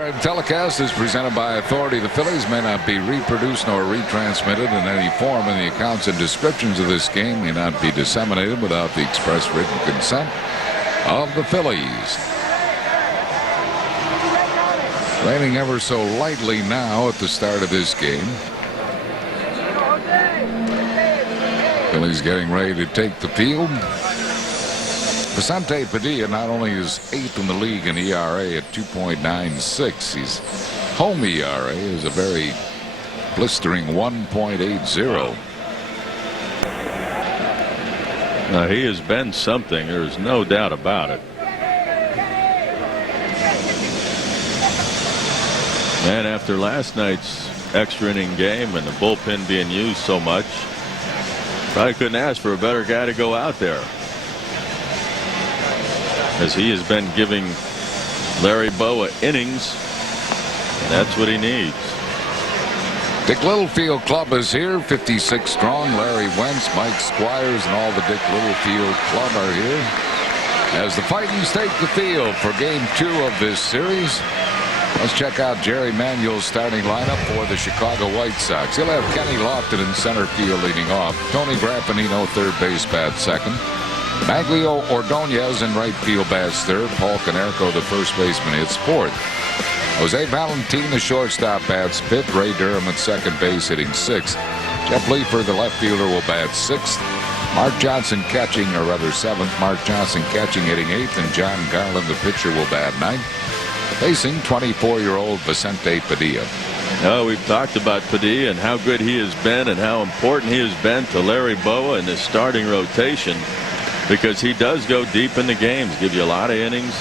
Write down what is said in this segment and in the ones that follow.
Telecast is presented by authority. The Phillies may not be reproduced nor retransmitted in any form, and the accounts and descriptions of this game may not be disseminated without the express written consent of the Phillies. Raining ever so lightly now at the start of this game. Phillies getting ready to take the field. Vincente Padilla not only is 8th in the league in ERA at 2.96. His home ERA is a very blistering 1.80. He has been something. There's no doubt about it. And after last night's extra inning game and the bullpen being used so much, probably couldn't ask for a better guy to go out there, as he has been giving Larry Bowa innings, and that's what he needs. Dick Littlefield Club is here, 56 strong. Larry Wentz, Mike Squires, and all the Dick Littlefield Club are here as the Fightings take the field for Game 2 of this series. Let's check out Jerry Manuel's starting lineup for the Chicago White Sox. He'll have Kenny Lofton in center field leading off. Tony Grappanino third base bats second. Maglio Ordonez in right field bats third. Paul Konerko, the first baseman, hits fourth. Jose Valentin, the shortstop, bats fifth. Ray Durham at second base hitting sixth. Jeff Leifert, the left fielder, will bat sixth. Mark Johnson catching, or rather seventh. Mark Johnson catching, hitting eighth. And John Garland, the pitcher, will bat ninth. Facing 24-year-old Vincente Padilla. We've talked about Padilla and how good he has been and how important he has been to Larry Bowa in the starting rotation, because he does go deep in the games, give you a lot of innings,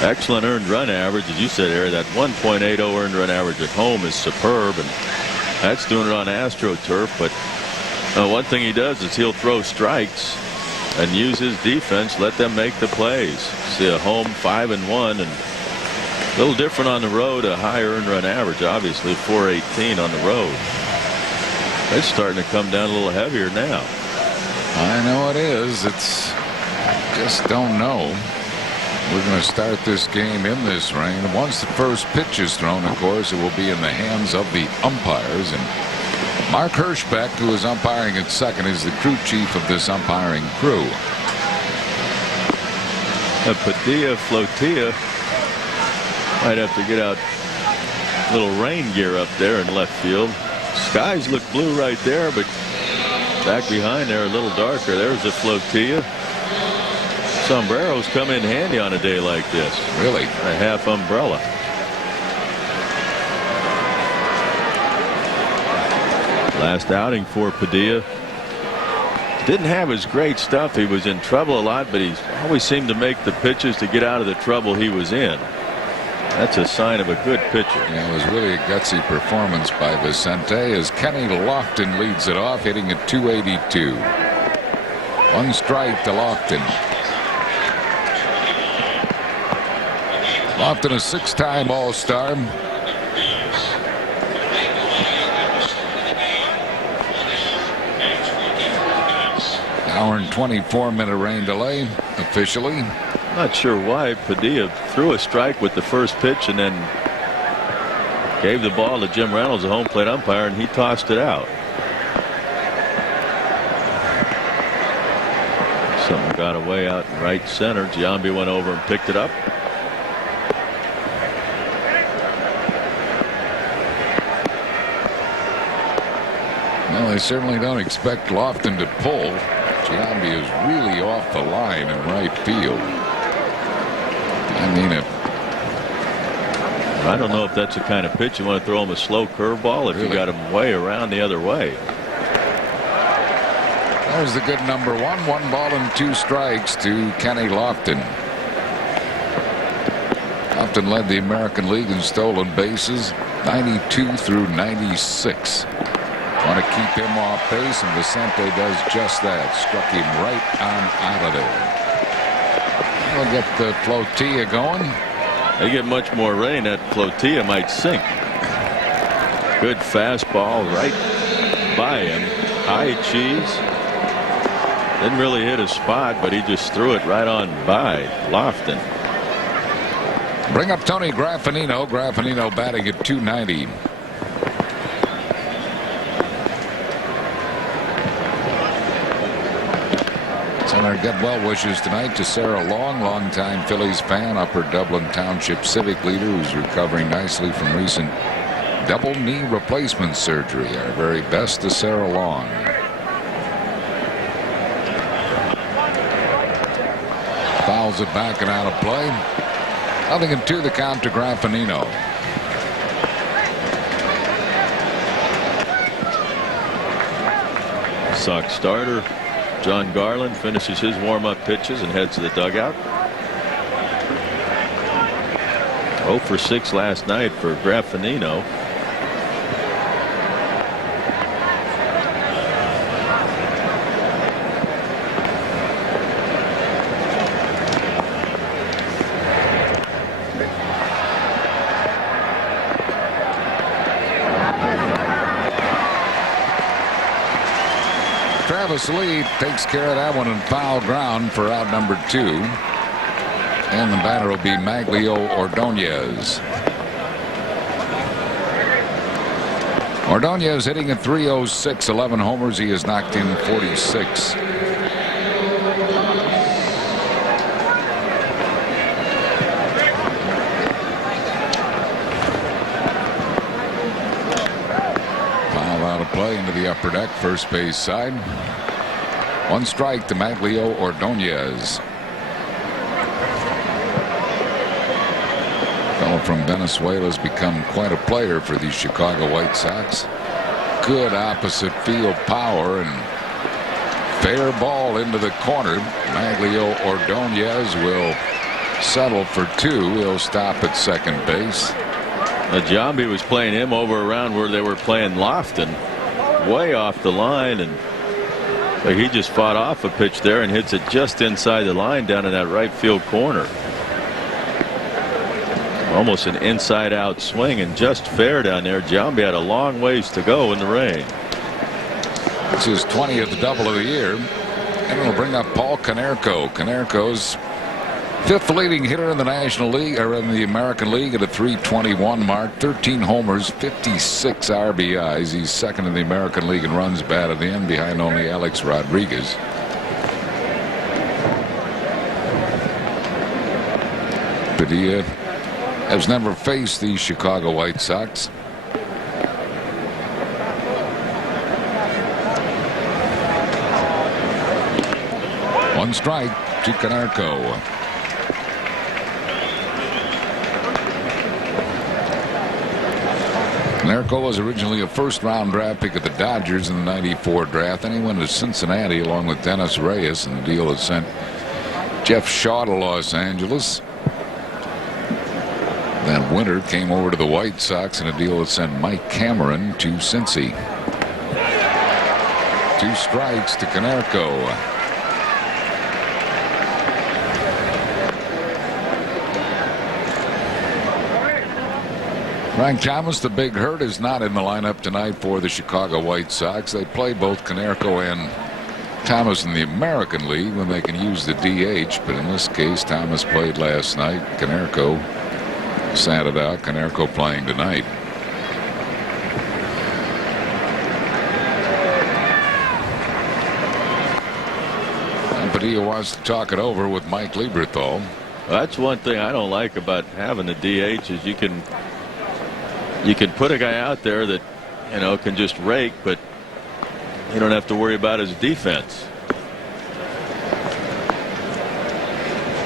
excellent earned run average. As you said, Harry, that 1.80 earned run average at home is superb, and that's doing it on AstroTurf. But one thing he does is he'll throw strikes and use his defense, let them make the plays. See a home 5-1, and a little different on the road, a high earned run average, obviously 418 on the road. It's starting to come down a little heavier now. I know it is. It's just don't know. We're going to start this game in this rain. Once the first pitch is thrown, of course, it will be in the hands of the umpires. And Mark Hirschbeck, who is umpiring at second, is the crew chief of this umpiring crew. Padilla, Flotilla might have to get out a little rain gear up there in left field. Skies look blue right there, but back behind there a little darker. There's a Flotilla. Sombreros come in handy on a day like this. Really? A half umbrella. Last outing for Padilla. Didn't have his great stuff. He was in trouble a lot, but he always seemed to make the pitches to get out of the trouble he was in. That's a sign of a good pitcher. Yeah, it was really a gutsy performance by Vincente as Kenny Lofton leads it off, hitting at 282. One strike to Lofton. Lofton, a six-time All-Star. Hour and 24-minute rain delay officially. Not sure why Padilla threw a strike with the first pitch and then gave the ball to Jim Reynolds, the home plate umpire, and he tossed it out. Something got away out in right center. Giambi went over and picked it up. Well, they certainly don't expect Lofton to pull. Giambi is really off the line in right field. I mean it. I don't know if that's the kind of pitch you want to throw him, a slow curveball, if really? You got him way around the other way. There's the good number one. 1 ball and 2 strikes to Kenny Lofton. Lofton led the American League in stolen bases, 92 through 96. Want to keep him off pace, and Vincente does just that. Struck him right on out of there. We'll get the Flotilla going. They get much more rain, that Flotilla might sink. Good fastball right by him. High cheese. Didn't really hit a spot, but he just threw it right on by Lofton. Bring up Tony Graffinino. Graffinino batting at .290. Send our get well wishes tonight to Sarah Long, longtime Phillies fan, Upper Dublin Township civic leader, who's recovering nicely from recent double knee replacement surgery. Our very best to Sarah Long. Fouls it back and out of play. 0-2 the count to Graffinino. Sox starter John Garland finishes his warm-up pitches and heads to the dugout. 0 for 6 last night for Graffinino. Travis Lee takes care of that one in foul ground for out number 2. And the batter will be Maglio Ordonez. Ordonez hitting at .306, 11 homers. He has knocked in 46. Foul out of play into the upper deck, first base side. 1 strike to Maglio Ordonez. Fellow from Venezuela has become quite a player for the Chicago White Sox. Good opposite field power and fair ball into the corner. Maglio Ordonez will settle for 2. He'll stop at second base. Jambi was playing him over around where they were playing Lofton, way off the line, and he just fought off a pitch there and hits it just inside the line down in that right field corner. Almost an inside out swing and just fair down there. Jambi had a long ways to go in the rain. It's his 20th double of the year, and it'll bring up Paul Konerko. Konerko's 5th leading hitter in the National League, or in the American League, at a .321 mark. 13 homers, 56 RBIs. He's second in the American League in runs batted in, behind only Alex Rodriguez. Padilla has never faced the Chicago White Sox. One strike to Konerko. Konerko was originally a first-round draft pick of the Dodgers in the '94 draft. Then he went to Cincinnati along with Dennis Reyes, and the deal that sent Jeff Shaw to Los Angeles. That winter came over to the White Sox in a deal that sent Mike Cameron to Cincy. 2 strikes to Konerko. Frank Thomas, the big hurt, is not in the lineup tonight for the Chicago White Sox. They play both Konerko and Thomas in the American League when they can use the DH, but in this case Thomas played last night. Konerko sat it out. Konerko playing tonight. And Padilla wants to talk it over with Mike Lieberthal. That's one thing I don't like about having the DH is you can put a guy out there that can just rake, but you don't have to worry about his defense.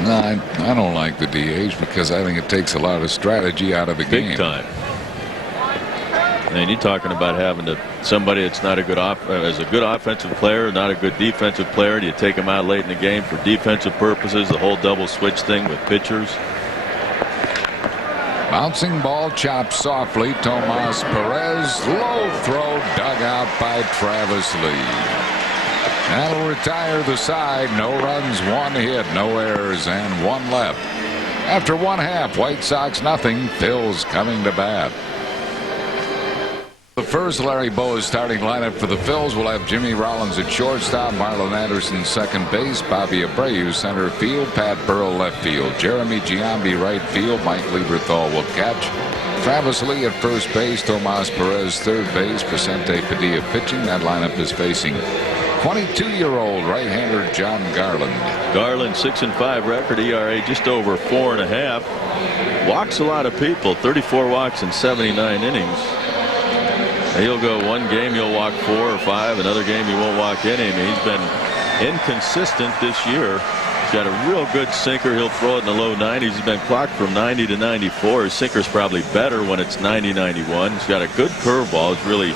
No, I don't like the DH because I think it takes a lot of strategy out of the game. Big time. And you're talking about having somebody that's not a good as a good offensive player, not a good defensive player. Do you take him out late in the game for defensive purposes? The whole double switch thing with pitchers. Bouncing ball chopped softly. Tomas Perez. Low throw dug out by Travis Lee. That'll retire the side. No runs, 1 hit, no errors, and 1 left. After 1/2, White Sox nothing. Phil's coming to bat. The first, Larry Bowa's starting lineup for the Phils will have Jimmy Rollins at shortstop, Marlin Anderson second base, Bobby Abreu center field, Pat Burrell left field, Jeremy Giambi right field, Mike Lieberthal will catch, Travis Lee at first base, Tomas Perez third base, Vincente Padilla pitching. That lineup is facing 22-year-old right-hander John Garland. Garland 6-5 record, ERA just over 4.5. Walks a lot of people, 34 walks in 79 innings. He'll go one game, he'll walk 4 or 5. Another game, he won't walk any. I mean, he's been inconsistent this year. He's got a real good sinker. He'll throw it in the low 90s. He's been clocked from 90 to 94. His sinker's probably better when it's 90, 91. He's got a good curveball. It's really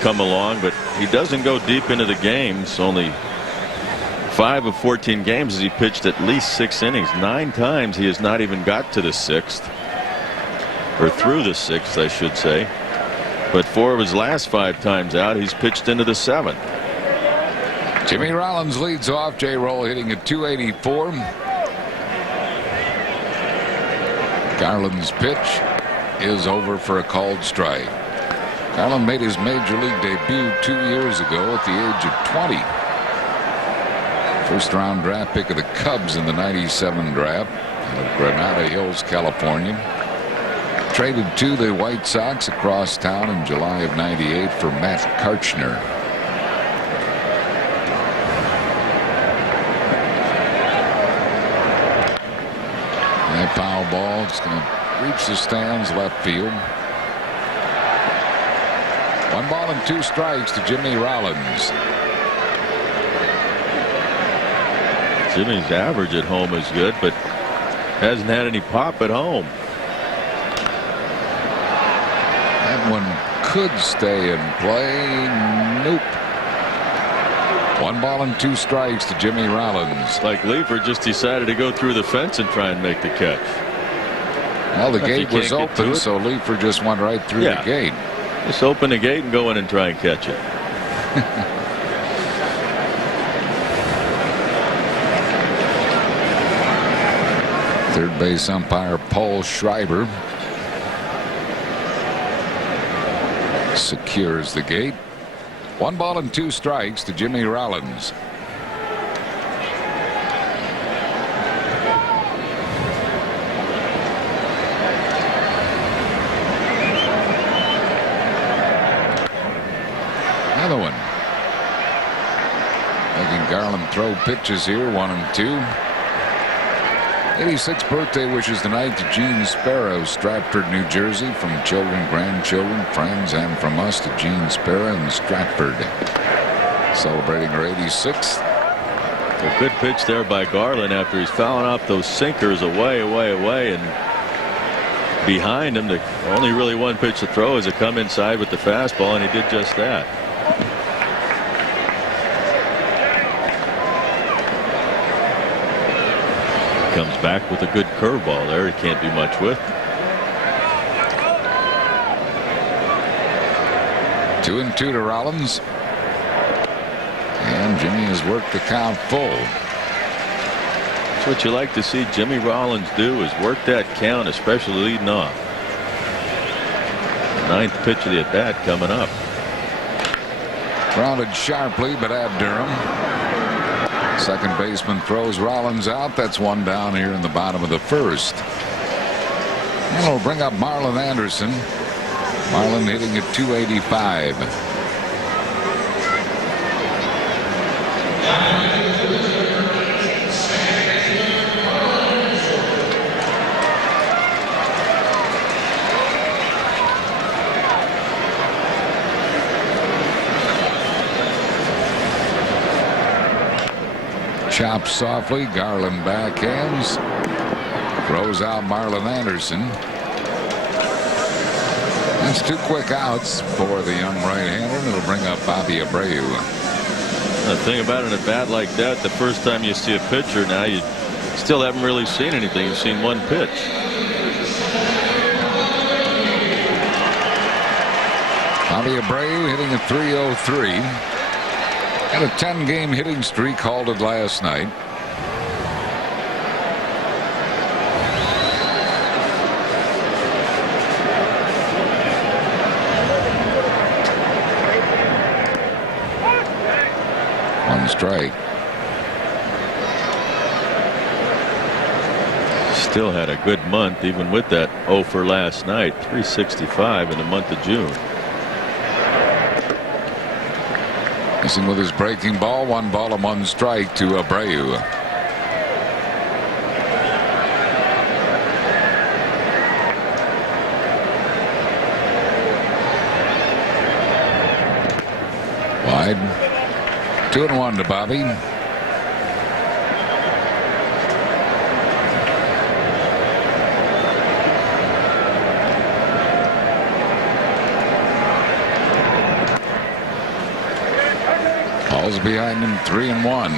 come along, but he doesn't go deep into the games. Only 5 of 14 games has he pitched at least 6 innings. 9 times he has not even got to the 6th, or through the 6th, I should say. But 4 of his last 5 times out, he's pitched into the 7th. Jimmy Rollins leads off. J. Roll hitting at 284. Garland's pitch is over for a called strike. Garland made his major league debut 2 years ago at the age of 20. First round draft pick of the Cubs in the '97 draft out of Granada Hills, California. Traded to the White Sox across town in July of '98 for Matt Karchner. That foul ball is going to reach the stands left field. 1 ball and 2 strikes to Jimmy Rollins. Jimmy's average at home is good, but hasn't had any pop at home. That one could stay in play. Nope. 1 ball and 2 strikes to Jimmy Rollins. Like Leifer just decided to go through the fence and try and make the catch. Well, the gate was open, so Leifer just went right through the gate. Just open the gate and go in and try and catch it. Third base umpire Paul Schreiber secures the gate. 1 ball and 2 strikes to Jimmy Rollins. Another one. Making Garland throw pitches here. 1 and 2. 86th birthday wishes tonight to Gene Sparrow, Stratford, New Jersey. From children, grandchildren, friends, and from us to Gene Sparrow in Stratford. Celebrating her 86th. A good pitch there by Garland after he's fouling off those sinkers away, and behind him. The only really one pitch to throw is to come inside with the fastball, and he did just that. Comes back with a good curveball there. He can't do much with. 2 and 2 to Rollins. And Jimmy has worked the count full. That's what you like to see Jimmy Rollins do, is work that count, especially leading off. 9th pitch of the at-bat coming up. Grounded sharply, but at Durham. Second baseman throws Rollins out. That's 1 down here in the bottom of the 1st. And we'll bring up Marlin Anderson. Marlin hitting at 285. Chops softly. Garland backhands. Throws out Marlin Anderson. That's 2 quick outs for the young right-hander, and it'll bring up Bobby Abreu. The thing about an at-bat like that, the first time you see a pitcher, now you still haven't really seen anything. You've seen 1 pitch. Bobby Abreu hitting at 303. Had a 10-game hitting streak halted last night. strike. Still had a good month even with that 0 for last night. 365 in the month of June. Missing with his breaking ball. 1 ball and 1 strike to Abreu. Wide. 2-1 to Bobby. Ball's behind him, 3-1.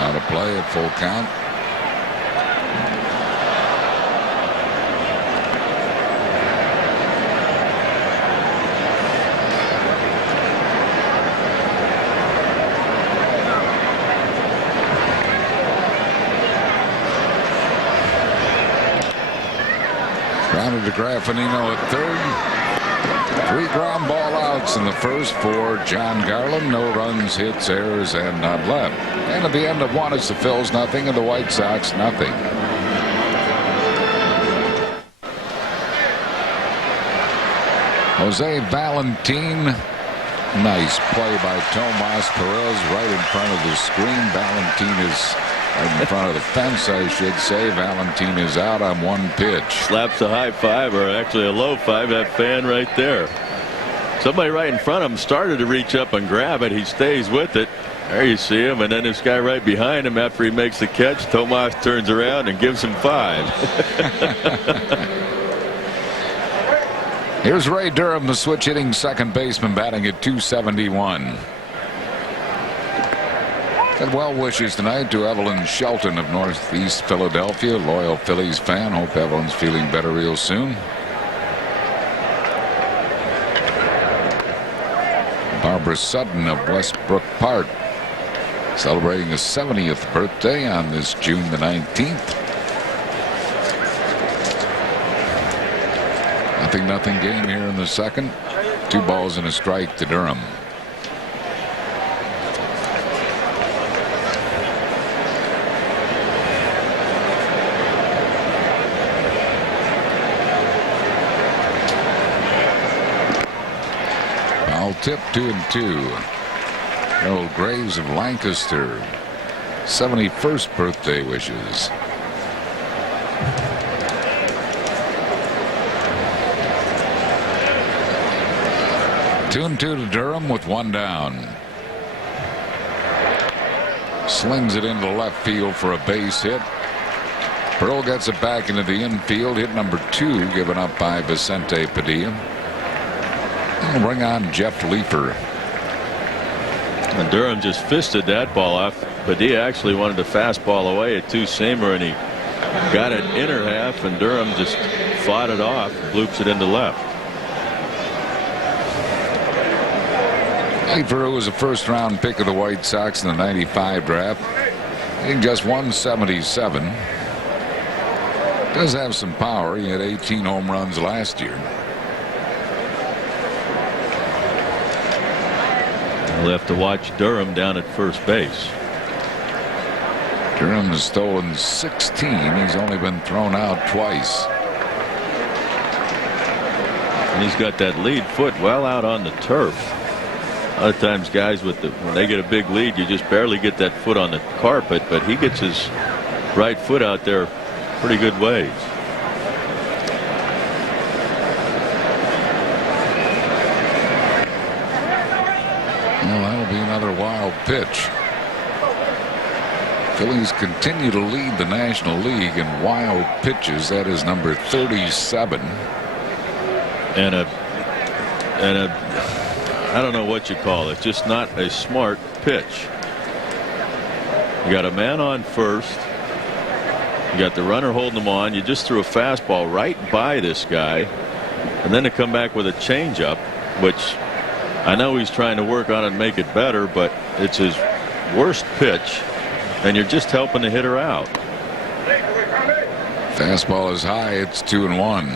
Out of play at full count. Grounded to Graffinino at third. 3 ground ball outs in the first for John Garland. No runs, hits, errors, and none left. And at the end of 1, it's the Phils nothing and the White Sox nothing. Jose Valentin. Nice play by Tomas Perez right in front of the screen. Valentin is right in front of the fence, I should say. Valentin is out on 1 pitch. Slaps a high 5, or actually a low 5. That fan right there. Somebody right in front of him started to reach up and grab it. He stays with it. There you see him, and then this guy right behind him after he makes the catch. Tomas turns around and gives him 5. Here's Ray Durham, the switch hitting second baseman, batting at .271. And well wishes tonight to Evelyn Shelton of Northeast Philadelphia, loyal Phillies fan. Hope Evelyn's feeling better real soon. Barbara Sutton of Westbrook Park, celebrating his 70th birthday on this June the 19th. Nothing game here in the second. 2 balls and a strike to Durham. Foul tip, 2-2. Harold Graves of Lancaster, 71st birthday wishes. Two and 2 to Durham with 1 down. Slings it into left field for a base hit. Pearl gets it back into the infield. Hit number 2 given up by Vincente Padilla. And bring on Jeff Leeper. And Durham just fisted that ball off. Padilla actually wanted the fastball away, a 2-seamer, and he got it inner half, and Durham just fought it off, bloops it into left. Leeper was a first-round pick of the White Sox in the '95 draft. Hitting just .177. Does have some power. He had 18 home runs last year. We'll have to watch Durham down at first base. Durham has stolen 16. He's only been thrown out twice. And he's got that lead foot well out on the turf. A lot of times guys when they get a big lead, you just barely get that foot on the carpet, but he gets his right foot out there pretty good ways. Well, that'll be another wild pitch. Phillies continue to lead the National League in wild pitches. That is number 37. And I don't know what you call it. Just not a smart pitch. You got a man on first. You got the runner holding him on. You just threw a fastball right by this guy. And then to come back with a changeup, which I know he's trying to work on it and make it better, but it's his worst pitch. And you're just helping the hitter out. Fastball is high. It's 2-1.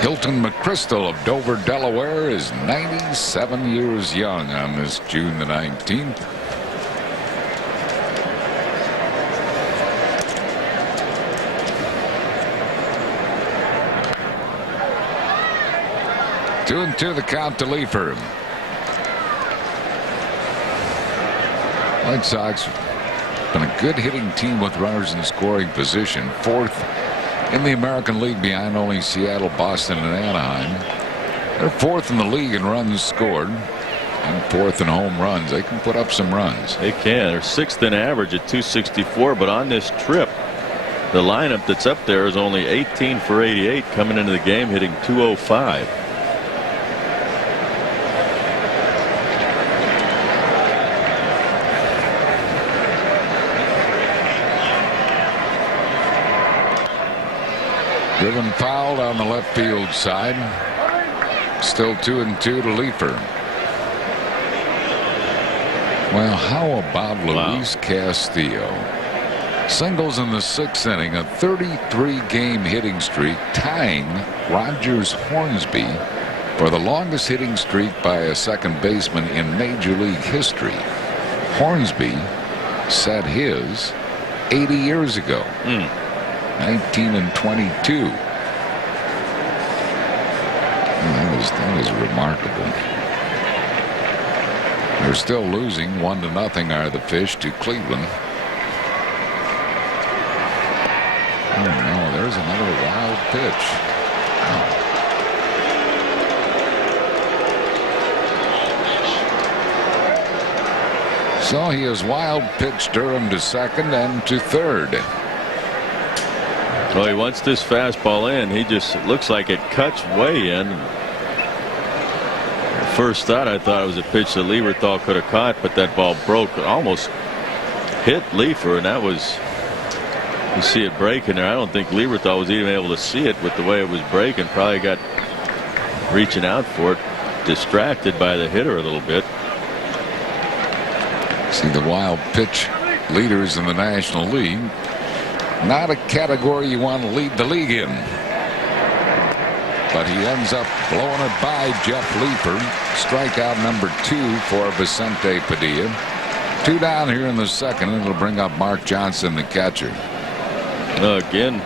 Hilton McChrystal of Dover, Delaware is 97 years young on this June the 19th. Two and two the count to Leefer. White Sox been a good hitting team with runners in scoring position. Fourth in the American League behind only Seattle, Boston, and Anaheim. They're fourth in the league in runs scored and fourth in home runs. They can put up some runs. They can. They're sixth in average at 264, but on this trip, the lineup that's up there is only 18 for 88 coming into the game, hitting 205. Driven foul on the left field side. Still 2-2 to Leefer. Well, how about Luis Castillo? Singles in the sixth inning, a 33-game hitting streak, tying Rogers Hornsby for the longest hitting streak by a second baseman in Major League history. Hornsby set his 80 years ago. 19-22. That is remarkable. They're still losing 1-0 are the Fish to Cleveland. Oh no, there's another wild pitch. So he has wild pitched Durham to second and to third. Well, he wants this fastball in. He just looks like it cuts way in. First thought, I thought it was a pitch that Lieberthal could have caught, but that ball broke, almost hit Leefer, and that was, you see it breaking there. I don't think Lieberthal was even able to see it with the way it was breaking. Probably got reaching out for it, distracted by the hitter a little bit. See the wild pitch leaders in the National League. Not a category you want to lead the league in. But he ends up blowing it by Jeff Leefer. Strikeout number 2 for Vincente Padilla. 2 down here in the second, and it'll bring up Mark Johnson, the catcher. Again,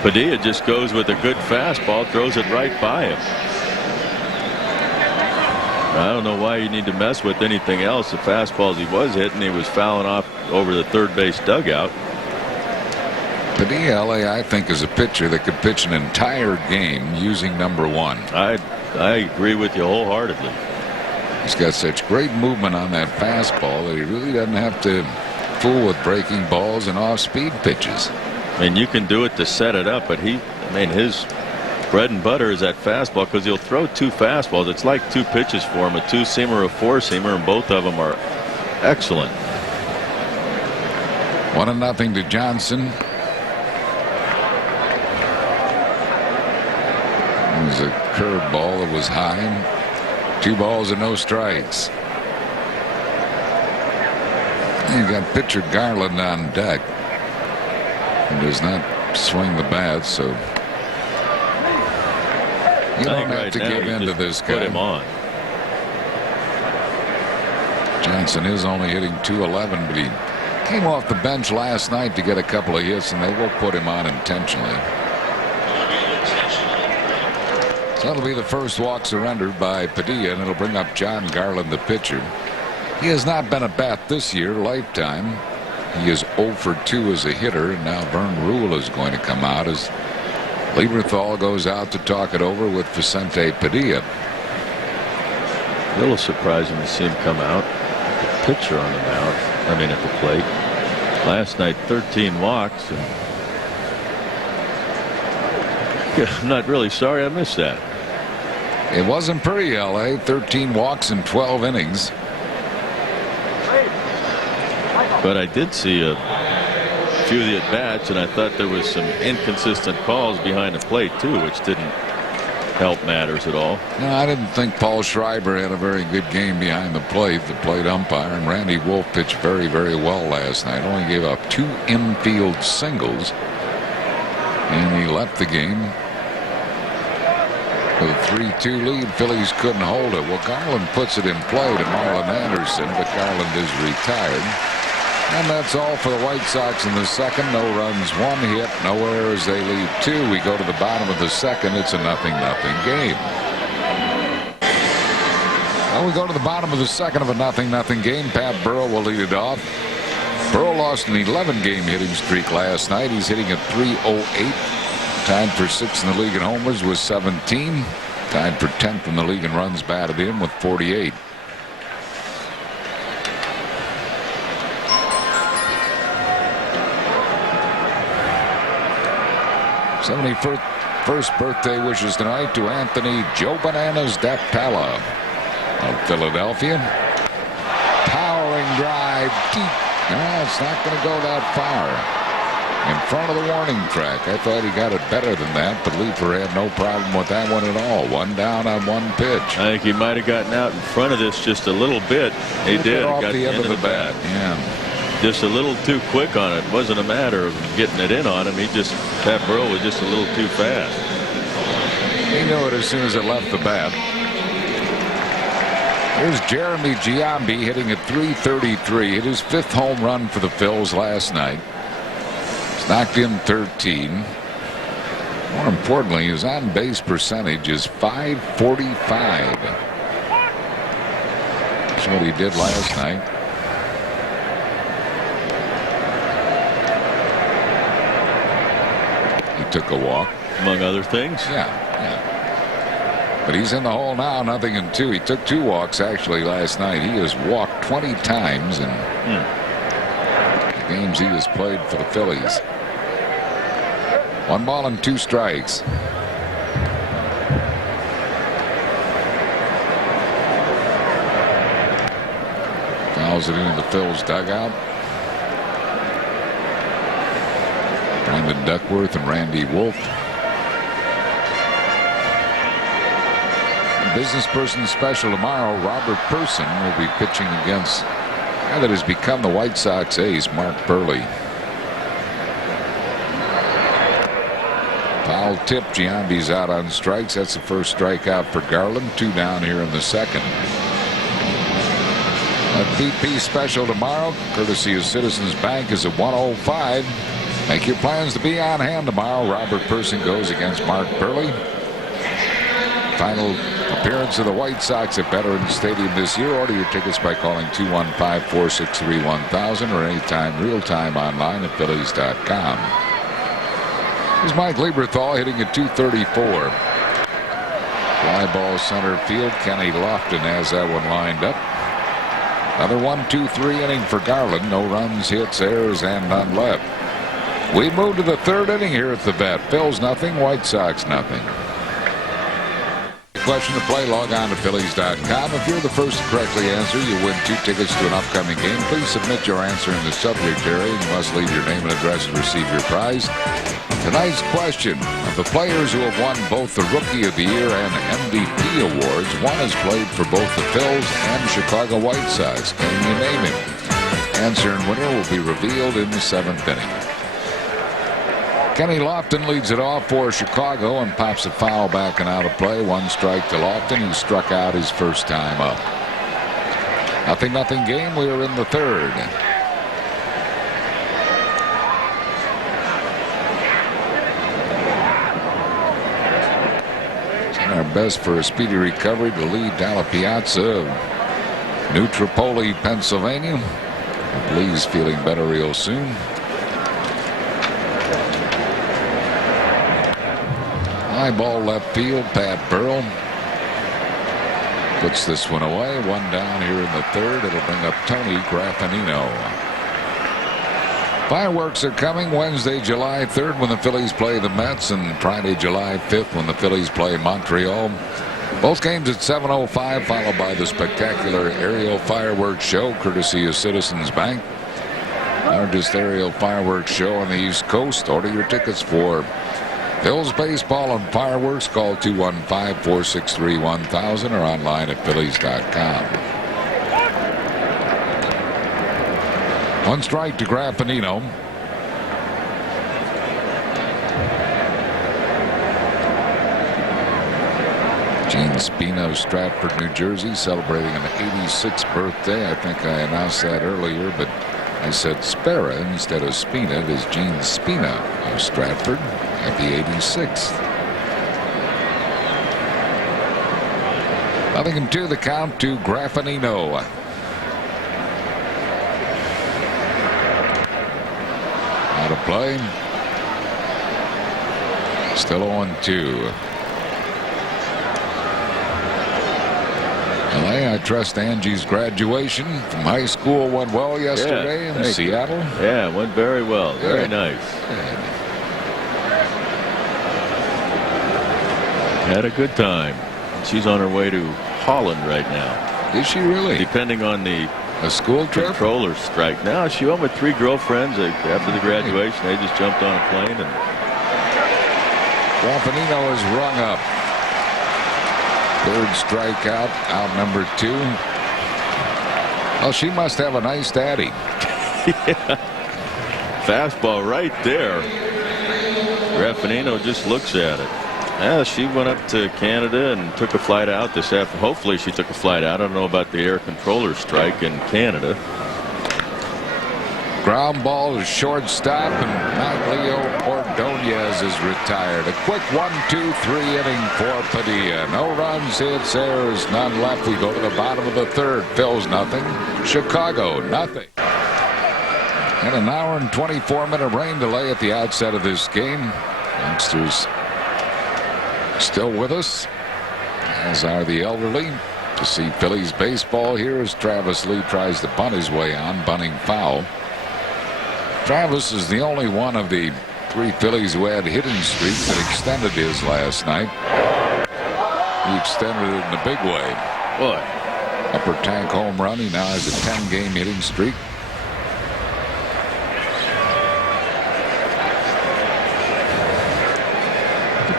Padilla just goes with a good fastball, throws it right by him. I don't know why you need to mess with anything else. The fastballs he was hitting, he was fouling off over the third base dugout. Padilla, I think, is a pitcher that could pitch an entire game using number 1. I agree with you wholeheartedly. He's got such great movement on that fastball that he really doesn't have to fool with breaking balls and off-speed pitches. I mean, you can do it to set it up, but his bread and butter is that fastball, because he'll throw 2 fastballs. It's like 2 pitches for him, a 2-seamer, a 4-seamer, and both of them are excellent. 1-0 to Johnson. It was a curveball that was high. 2 balls and no strikes. You got pitcher Garland on deck. He does not swing the bat, so you don't have to give in to this guy. Put him on. Johnson is only hitting .211, but he came off the bench last night to get a couple of hits, and they will put him on intentionally. So that'll be the first walk surrendered by Padilla, and it'll bring up John Garland, the pitcher. He has not been a bat this year, lifetime. He is 0 for 2 as a hitter, and now Vern Rule is going to come out as Lieberthal goes out to talk it over with Vincente Padilla. A little surprising to see him come out. The pitcher on the mound, at the plate. Last night, 13 walks. And I'm not really sorry I missed that. It wasn't pretty, LA. 13 walks in 12 innings. But I did see a few of the at-bats, and I thought there was some inconsistent calls behind the plate, too, which didn't help matters at all. No, I didn't think Paul Schreiber had a very good game behind the plate umpire, and Randy Wolf pitched very, very well last night. Only gave up 2 infield singles, and he left the game with a 3-2 lead. Phillies couldn't hold it. Well, Garland puts it in play to Marlin Anderson, but Garland is retired. And that's all for the White Sox in the second. No runs, 1 hit, no errors. They lead 2. We go to the bottom of the second. It's a 0-0 game. Well, we go to the bottom of the second of a 0-0 game. Pat Burrell will lead it off. Burrell lost an 11-game hitting streak last night. He's hitting at .308. Tied for 6th in the league in homers with 17. Tied for 10th in the league in runs batted in with 48. First birthday wishes tonight to Anthony Joe Bananas Daptala of Philadelphia. Towering drive deep. No, it's not going to go that far. In front of the warning track. I thought he got it better than that, but Leeper had no problem with that one at all. 1 down on 1 pitch. I think he might have gotten out in front of this just a little bit. He did. Off got the end of the bat. Yeah. Just a little too quick on it. Wasn't a matter of getting it in on him. Pat Burrell was just a little too fast. He knew it as soon as it left the bat. Here's Jeremy Giambi hitting at .333. Hit his 5th home run for the Phils last night. He's knocked in 13. More importantly, his on-base percentage is .545. That's what he did last night. Took a walk, among other things. Yeah. But he's in the hole now, 0-2. He took 2 walks actually last night. He has walked 20 times in the games he has played for the Phillies. 1 ball and 2 strikes. Fouls it into the Phil's dugout. Brandon Duckworth and Randy Wolf. Business person special tomorrow. Robert Person will be pitching against a guy that has become the White Sox ace, Mark Burley. Foul tip. Giambi's out on strikes. That's the first strikeout for Garland. 2 down here in the second. A BP special tomorrow, courtesy of Citizens Bank, is at 105. Make your plans to be on hand tomorrow. Robert Person goes against Mark Burley. Final appearance of the White Sox at Veterans Stadium this year. Order your tickets by calling 215-463-1000 or anytime real-time online at Phillies.com. Here's Mike Lieberthal hitting at .234. Fly ball center field. Kenny Lofton has that one lined up. Another 1-2-3 inning for Garland. No runs, hits, errors, and none left. We move to the 3rd inning here at the vet. Phil's nothing, White Sox nothing. Question to play, log on to Phillies.com. If you're the first to correctly answer, you win 2 tickets to an upcoming game. Please submit your answer in the subject area. You must leave your name and address to receive your prize. Tonight's question: of the players who have won both the Rookie of the Year and MVP awards, one has played for both the Phils and Chicago White Sox. Can you name him? Answer and winner will be revealed in the 7th inning. Kenny Lofton leads it off for Chicago and pops a foul back and out of play. 1 strike to Lofton. He struck out his first time up. 0-0 game. We are in the 3rd. Our best for a speedy recovery to Lee Dalla Piazza of New Tripoli, Pennsylvania. Lee's feeling better real soon. High ball left field. Pat Burrell puts this one away. 1 down here in the 3rd. It'll bring up Tony Graffanino. Fireworks are coming Wednesday, July 3rd when the Phillies play the Mets, and Friday, July 5th when the Phillies play Montreal. Both games at 7:05, followed by the spectacular aerial fireworks show courtesy of Citizens Bank. Largest aerial fireworks show on the East Coast. Order your tickets for Phil's baseball and fireworks. Call 215-463-1000 or online at Phillies.com. One strike to Graffinino. Gene Spina of Stratford, New Jersey, celebrating an 86th birthday. I think I announced that earlier, but I said Spera instead of Spina. It is Gene Spina of Stratford at the 86th. 0-2 the count to Graffinino. Out of play. Still 0-2. LA, I trust Angie's graduation from high school went well yesterday in Seattle. Yeah, it went very well. Very nice. Had a good time. She's on her way to Holland right now. Is she really? Depending on a school trip? Controller strike. Now she went with 3 girlfriends after the graduation. They just jumped on a plane and Graffinino is rung up. 3rd strikeout, out number 2. Well, she must have a nice daddy. Yeah. Fastball right there. Graffinino just looks at it. Yeah, she went up to Canada and took a flight out this afternoon. Hopefully she took a flight out. I don't know about the air controller strike in Canada. Ground ball to shortstop, and Maglio Ordonez is retired. A quick 1-2-3 inning for Padilla. No runs, hits, errors, none left. We go to the bottom of the 3rd. Phil's nothing. Chicago nothing. And an hour and 24-minute rain delay at the outset of this game. Youngsters still with us, as are the elderly. To see Phillies baseball here as Travis Lee tries to bunt his way on, bunting foul. Travis is the only one of the 3 Phillies who had hitting streaks that extended his last night. He extended it in a big way. Boy. Upper tank home run. He now has a 10-game hitting streak.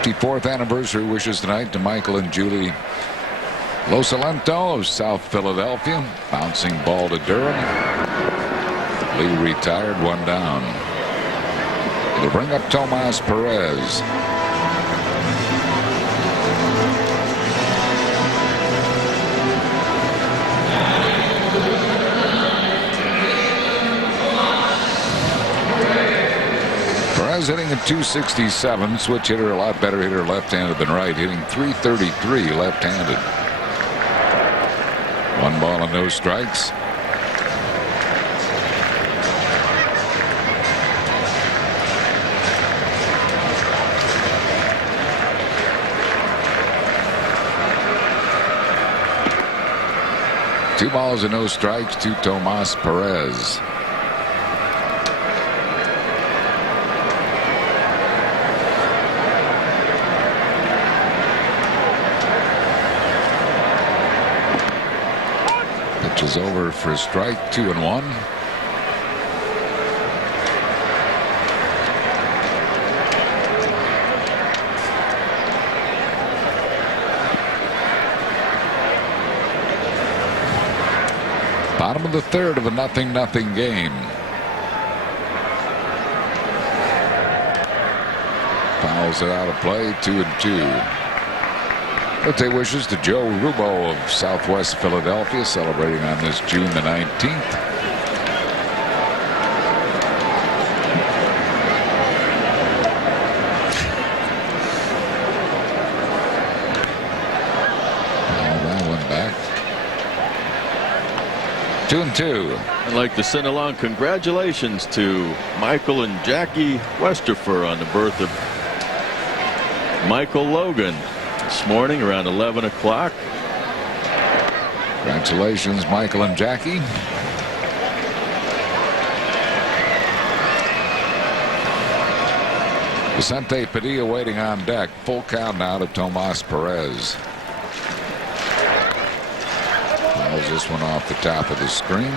'54th anniversary wishes tonight to Michael and Julie Losalento of South Philadelphia. Bouncing ball to Durham. Lee retired, 1 down. They'll bring up Tomas Perez. Perez hitting at .267. Switch hitter, a lot better hitter left-handed than right. Hitting .333 left-handed. 1 ball and no strikes. Two balls and no strikes to Tomas Perez. Pitch is over for a strike, 2-1. Bottom of the 3rd of a 0-0 game. Fouls it out of play, 2-2. Birthday wishes to Joe Rubo of Southwest Philadelphia, celebrating on this June the 19th. That one back. 2-2. I'd like to send along congratulations to Michael and Jackie Westerfer on the birth of Michael Logan this morning around 11 o'clock. Congratulations, Michael and Jackie. Vincente Padilla waiting on deck. Full count now to Tomas Perez. Fouls this one off the top of the screen.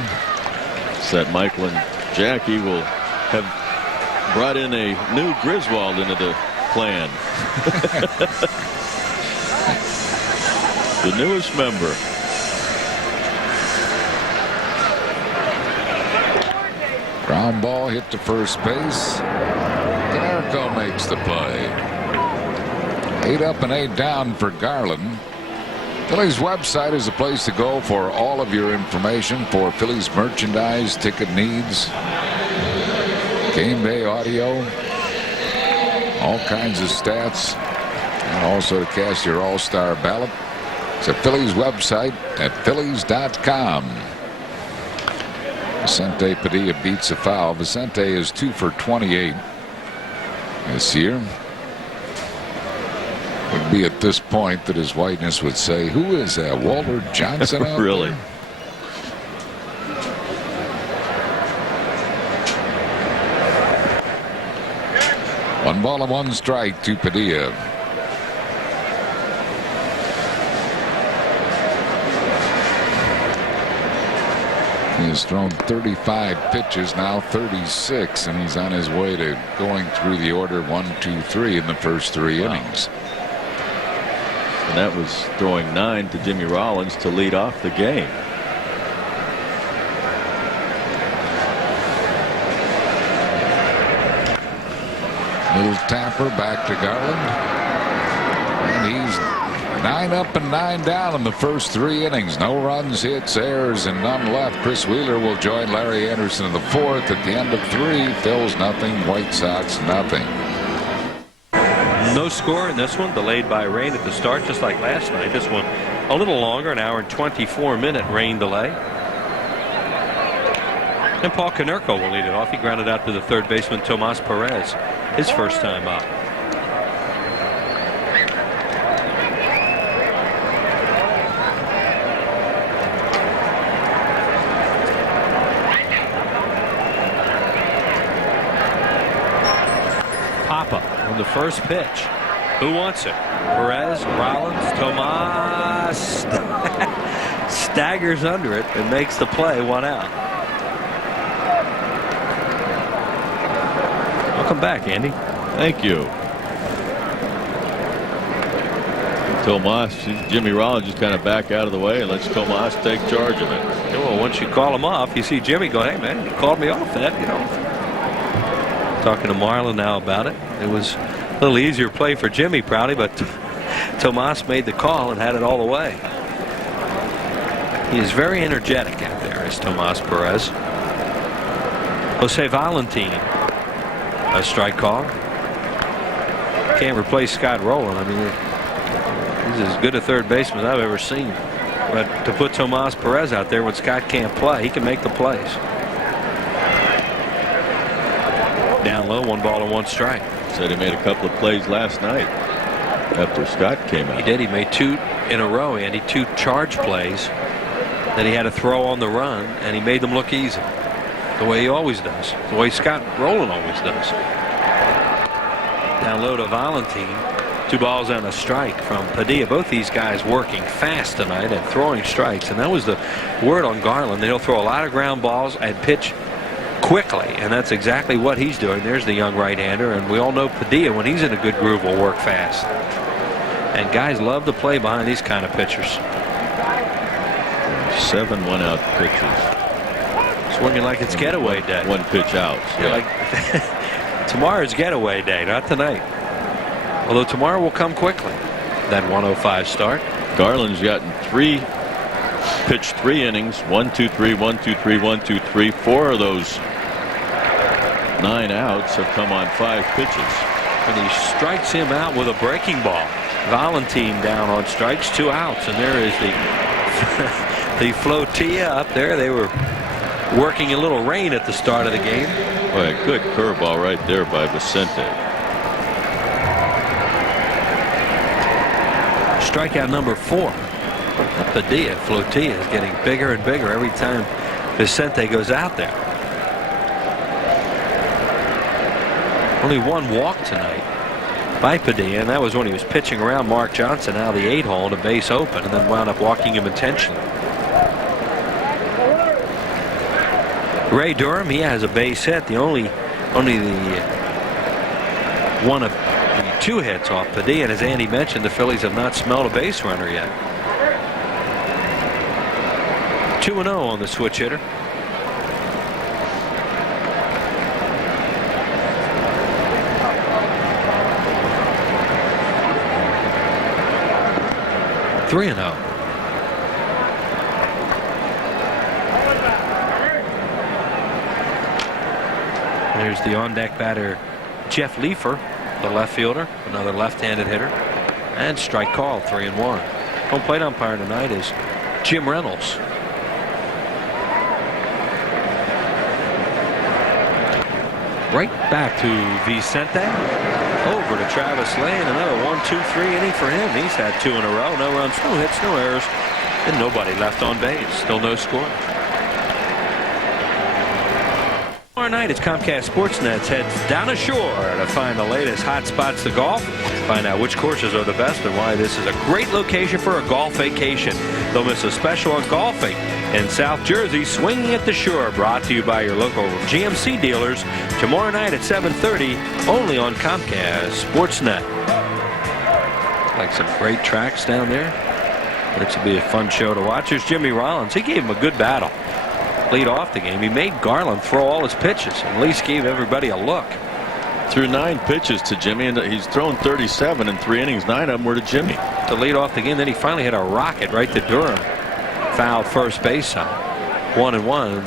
So that Michael and Jackie will have brought in a new Griswold into the clan. The newest member. Ground ball hit to first base. Canerco makes the play. 8 up and 8 down for Garland. Phillies website is a place to go for all of your information for Phillies merchandise, ticket needs, game day audio, all kinds of stats, and also to cast your all-star ballot. It's a Phillies website at phillies.com. Vincente Padilla beats a foul. Vincente is 2 for 28 this year. Would be at this point that his whiteness would say, who is that, Walter Johnson out Really? there? One ball and one strike to Padilla. He has thrown 35 pitches, now 36, and he's on his way to going through the order 1, 2, 3 in the first 3 innings. And that was throwing 9 to Jimmy Rollins to lead off the game. Little tapper back to Garland. And he's 9 up and 9 down in the first 3 innings. No runs, hits, errors, and none left. Chris Wheeler will join Larry Anderson in the 4th. At the end of 3, Phil's nothing, White Sox nothing. No score in this one, delayed by rain at the start, just like last night. This one a little longer, an hour and 24-minute rain delay. And Paul Canerco will lead it off. He grounded out to the third baseman Tomas Perez, his first time up. On the first pitch. Who wants it? Perez, Rollins, Tomas staggers under it and makes the play. 1 out. Welcome back, Andy. Thank you. Tomas, Jimmy Rollins just kind of back out of the way and lets Tomas take charge of it. Yeah, well, once you call him off, you see Jimmy go, hey man, you called me off that, you know. Talking to Marlin now about it. It was a little easier play for Jimmy Prouty, but Tomas made the call and had it all the way. He is very energetic out there, is Tomas Perez. Jose Valentin, a strike call. Can't replace Scott Rowland. I mean, he's as good a third baseman as I've ever seen. But to put Tomas Perez out there when Scott can't play, he can make the plays. Down low, 1 ball and 1 strike. Said he made a couple of plays last night after Scott came out. He did. He made 2 in a row, Andy. 2 charge plays that he had to throw on the run, and he made them look easy. The way he always does. The way Scott Rowland always does. Down low to Valentin. 2 balls and a strike from Padilla. Both these guys working fast tonight and throwing strikes. And that was the word on Garland. He'll throw a lot of ground balls and pitch quickly, and that's exactly what he's doing. There's the young right-hander, and we all know Padilla, when he's in a good groove, will work fast. And guys love to play behind these kind of pitchers. 7 1-out pitches. Swinging like it's getaway day. 1 pitch out. Yeah. Like tomorrow's getaway day, not tonight. Although tomorrow will come quickly. That 105 start. Garland's gotten pitched 3 innings. 1, 2, 3, 1, 2, 3, 1, 2, 3. 4 of those 9 outs have come on 5 pitches. And he strikes him out with a breaking ball. Valentin down on strikes, 2 outs, and there is the flotilla up there. They were working a little rain at the start of the game. Boy, a good curveball right there by Vincente. Strikeout number 4. Padilla, flotilla is getting bigger and bigger every time Vincente goes out there. Only 1 walk tonight by Padilla, and that was when he was pitching around Mark Johnson out of the 8-hole to base open, and then wound up walking him intentionally. Ray Durham, he has a base hit. Only the one of the 2 hits off Padilla, and as Andy mentioned, the Phillies have not smelled a base runner yet. 2-0 on the switch hitter. Three and 0. There's the on-deck batter, Jeff Leefer, the left fielder, another left-handed hitter, and strike call, 3-1. Home plate umpire tonight is Jim Reynolds. Right back to Vincente. Over to Travis Lane. Another 1-2-3 inning for him. He's had 2 in a row. No runs, no hits, no errors, and nobody left on base. Still no score. Tomorrow night, it's Comcast Sportsnet's heads down ashore to find the latest hot spots to golf, find out which courses are the best and why this is a great location for a golf vacation. Don't miss a special on golfing in South Jersey, Swinging at the Shore, brought to you by your local GMC dealers. Tomorrow night at 7:30, only on Comcast Sportsnet. Like some great tracks down there. This will be a fun show to watch. There's Jimmy Rollins. He gave him a good battle. Lead off the game. He made Garland throw all his pitches, and at least gave everybody a look. Threw 9 pitches to Jimmy, and he's thrown 37 in 3 innings. 9 of them were to Jimmy. To lead off the game, then he finally hit a rocket right to Durham. Fouled first base side. 1-1.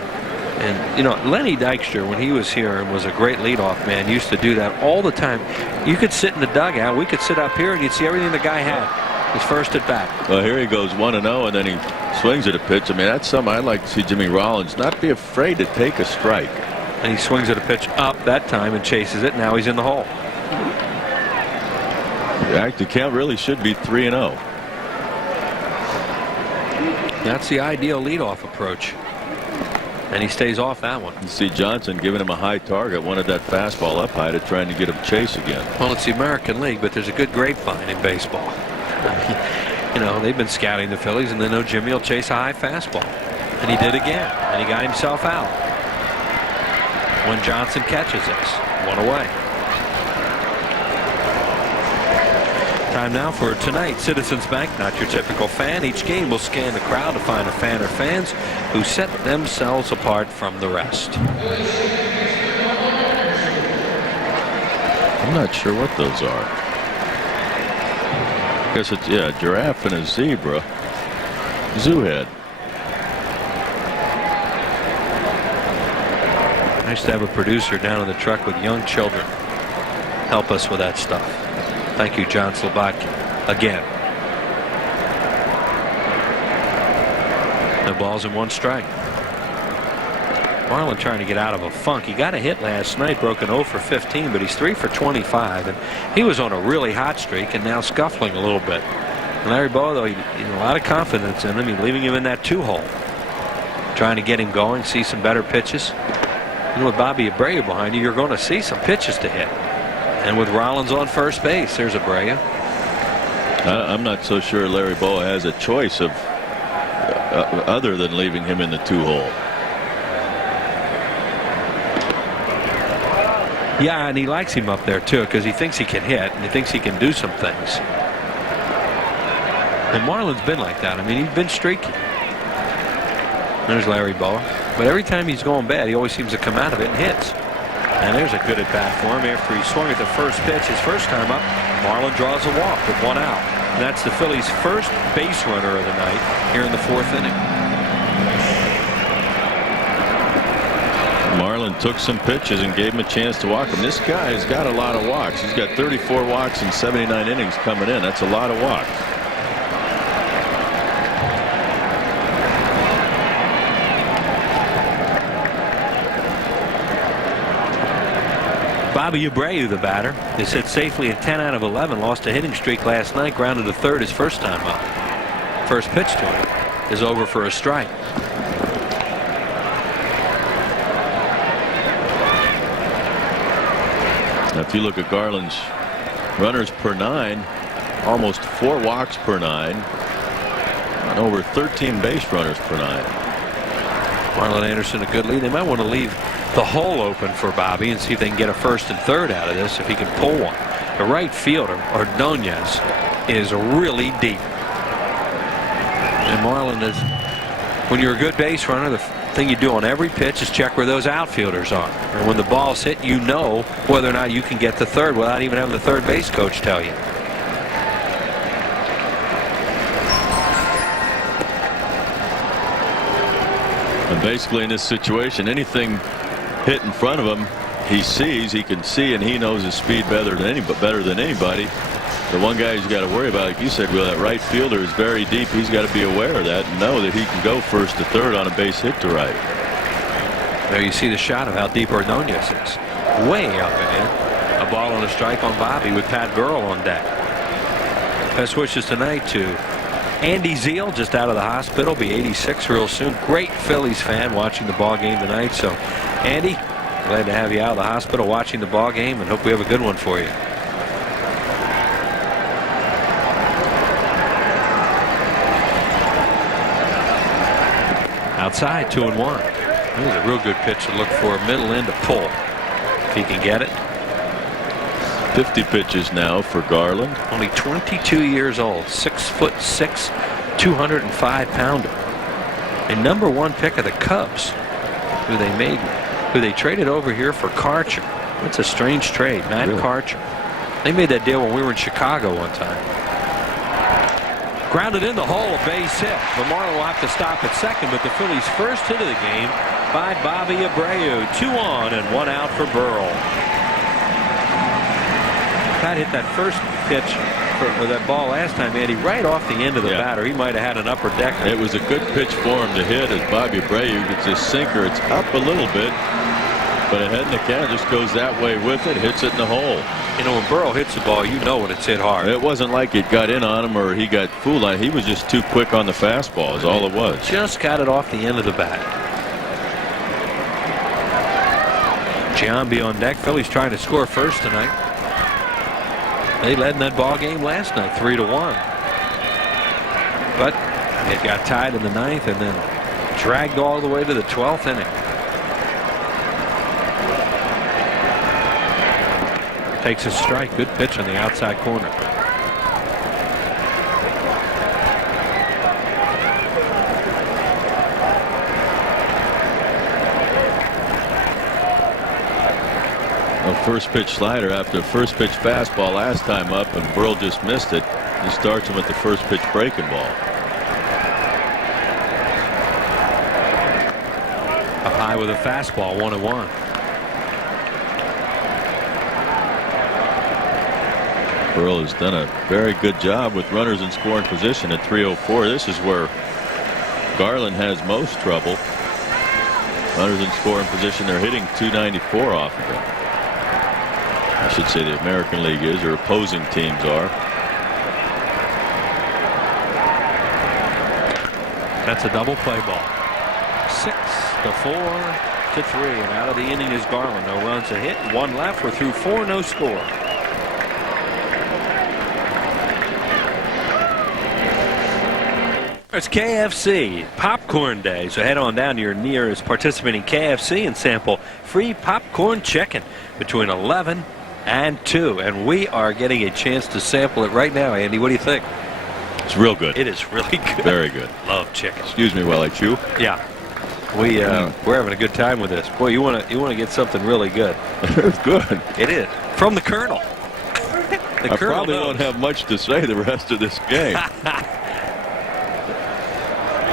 And, you know, Lenny Dykstra, when he was here and was a great leadoff man, used to do that all the time. You could sit in the dugout. We could sit up here, and you'd see everything the guy had. His first at bat. Well, here he goes 1-0, and then he swings at a pitch. I mean, that's something I'd like to see Jimmy Rollins not be afraid to take a strike. And he swings at a pitch up that time and chases it. Now he's in the hole. The count really should be 3-0. That's the ideal leadoff approach. And he stays off that one. You see Johnson giving him a high target, wanted that fastball up high to trying to get him chase again. Well, it's the American League, but there's a good grapevine in baseball. You know, they've been scouting the Phillies, and they know Jimmy will chase a high fastball. And he did again, and he got himself out. When Johnson catches this, 1 away. Time now for tonight. Citizens Bank, not your typical fan. Each game will scan the crowd to find a fan or fans who set themselves apart from the rest. I'm not sure what those are. I guess it's, yeah, a giraffe and a zebra. Zoo head. Nice to have a producer down in the truck with young children help us with that stuff. Thank you, John Slobodkin. Again. No balls and 1 strike. Marlin trying to get out of a funk. He got a hit last night, broken 0 for 15, but he's 3 for 25, and he was on a really hot streak and now scuffling a little bit. And Larry Bowa, though, he had a lot of confidence in him. He's leaving him in that 2-hole, trying to get him going, see some better pitches. And with Bobby Abreu behind you, you're going to see some pitches to hit. And with Rollins on first base, there's Abreu. I'm not so sure Larry Bowa has a choice of other than leaving him in the 2-hole. Yeah, and he likes him up there too, because he thinks he can hit and he thinks he can do some things. And Marlin's been like that. I mean, he's been streaky. There's Larry Bowa. But every time he's going bad, he always seems to come out of it and hits. And there's a good at bat for him after he swung at the first pitch his first time up. Marlin draws a walk with 1 out. And that's the Phillies' first base runner of the night here in the 4th inning. Marlin took some pitches and gave him a chance to walk him. This guy has got a lot of walks. He's got 34 walks in 79 innings coming in. That's a lot of walks. Bobby Abreu, the batter, is hit safely in 10 out of 11. Lost a hitting streak last night. Grounded to third his first time up. First pitch to him is over for a strike. Now, if you look at Garland's runners per 9, almost 4 walks per 9, and over 13 base runners per 9. Marlon Anderson a good lead. They might want to leave the hole open for Bobby and see if they can get a first and third out of this if he can pull one. The right fielder, Ordonez, is really deep. And Marlin is, when you're a good base runner, the thing you do on every pitch is check where those outfielders are. And when the ball's hit, you know whether or not you can get to third without even having the third base coach tell you. And basically in this situation, anything hit in front of him, he sees, he can see, and he knows his speed better than anybody. The one guy he's got to worry about, like you said, well, that right fielder is very deep. He's got to be aware of that and know that he can go first to third on a base hit to right. There you see the shot of how deep Ordonez is. Way up and in. A ball and a strike on Bobby with Pat Burrell on deck. Best wishes tonight to Andy Zeal, just out of the hospital, be 86 real soon. Great Phillies fan watching the ball game tonight. So, Andy, glad to have you out of the hospital watching the ball game, and hope we have a good one for you. Outside, 2-1. This is a real good pitch to look for. Middle in to pull, if he can get it. 50 pitches now for Garland. Only 22 years old, 6'6", 205-pounder. A #1 pick of the Cubs, who they traded over here for Karcher. That's a strange trade, Matt Karcher. They made that deal when we were in Chicago one time. Grounded in the hole, a base hit. The Marlins will have to stop at second, but the Phillies' first hit of the game by Bobby Abreu. 2 on and 1 out for Burrell. Pat hit that first pitch or that ball last time, Andy, right off the end of the batter. He might have had an upper decker. It was a good pitch for him to hit as Bobby Abreu gets his sinker. It's up a little bit, but ahead in the count just goes that way with it, hits it in the hole. You know, when Burrell hits the ball, you know when it's hit hard. It wasn't like it got in on him or he got fooled on it. He was just too quick on the fastball is all it was. Just got it off the end of the bat. Giambi on deck. Phillies trying to score first tonight. They led in that ball game last night, 3-1. But it got tied in the 9th and then dragged all the way to the 12th inning. Takes a strike. Good pitch on the outside corner. A first pitch slider after first pitch fastball last time up, and Burrell just missed it. He starts him with the first pitch breaking ball. Up high with a fastball, 1-1. Burrell has done a very good job with runners in scoring position at 304. This is where Garland has most trouble. Runners in scoring position, they're hitting 294 off of it. I should say the American League is, or opposing teams are. That's a double play ball. 6-4-3, and out of the inning is Garland. No runs, a hit, 1 left. We're through 4, no score. It's KFC Popcorn Day, so head on down to your nearest participating KFC and sample free popcorn chicken between 11 and 2. And we are getting a chance to sample it right now. Andy, what do you think? It's real good. It is really good. Very good. Love chicken. Excuse me while I chew. Yeah. We're having a good time with this. Boy, you want to get something really good. It's good. It is. From the Colonel. I probably won't have much to say the rest of this game.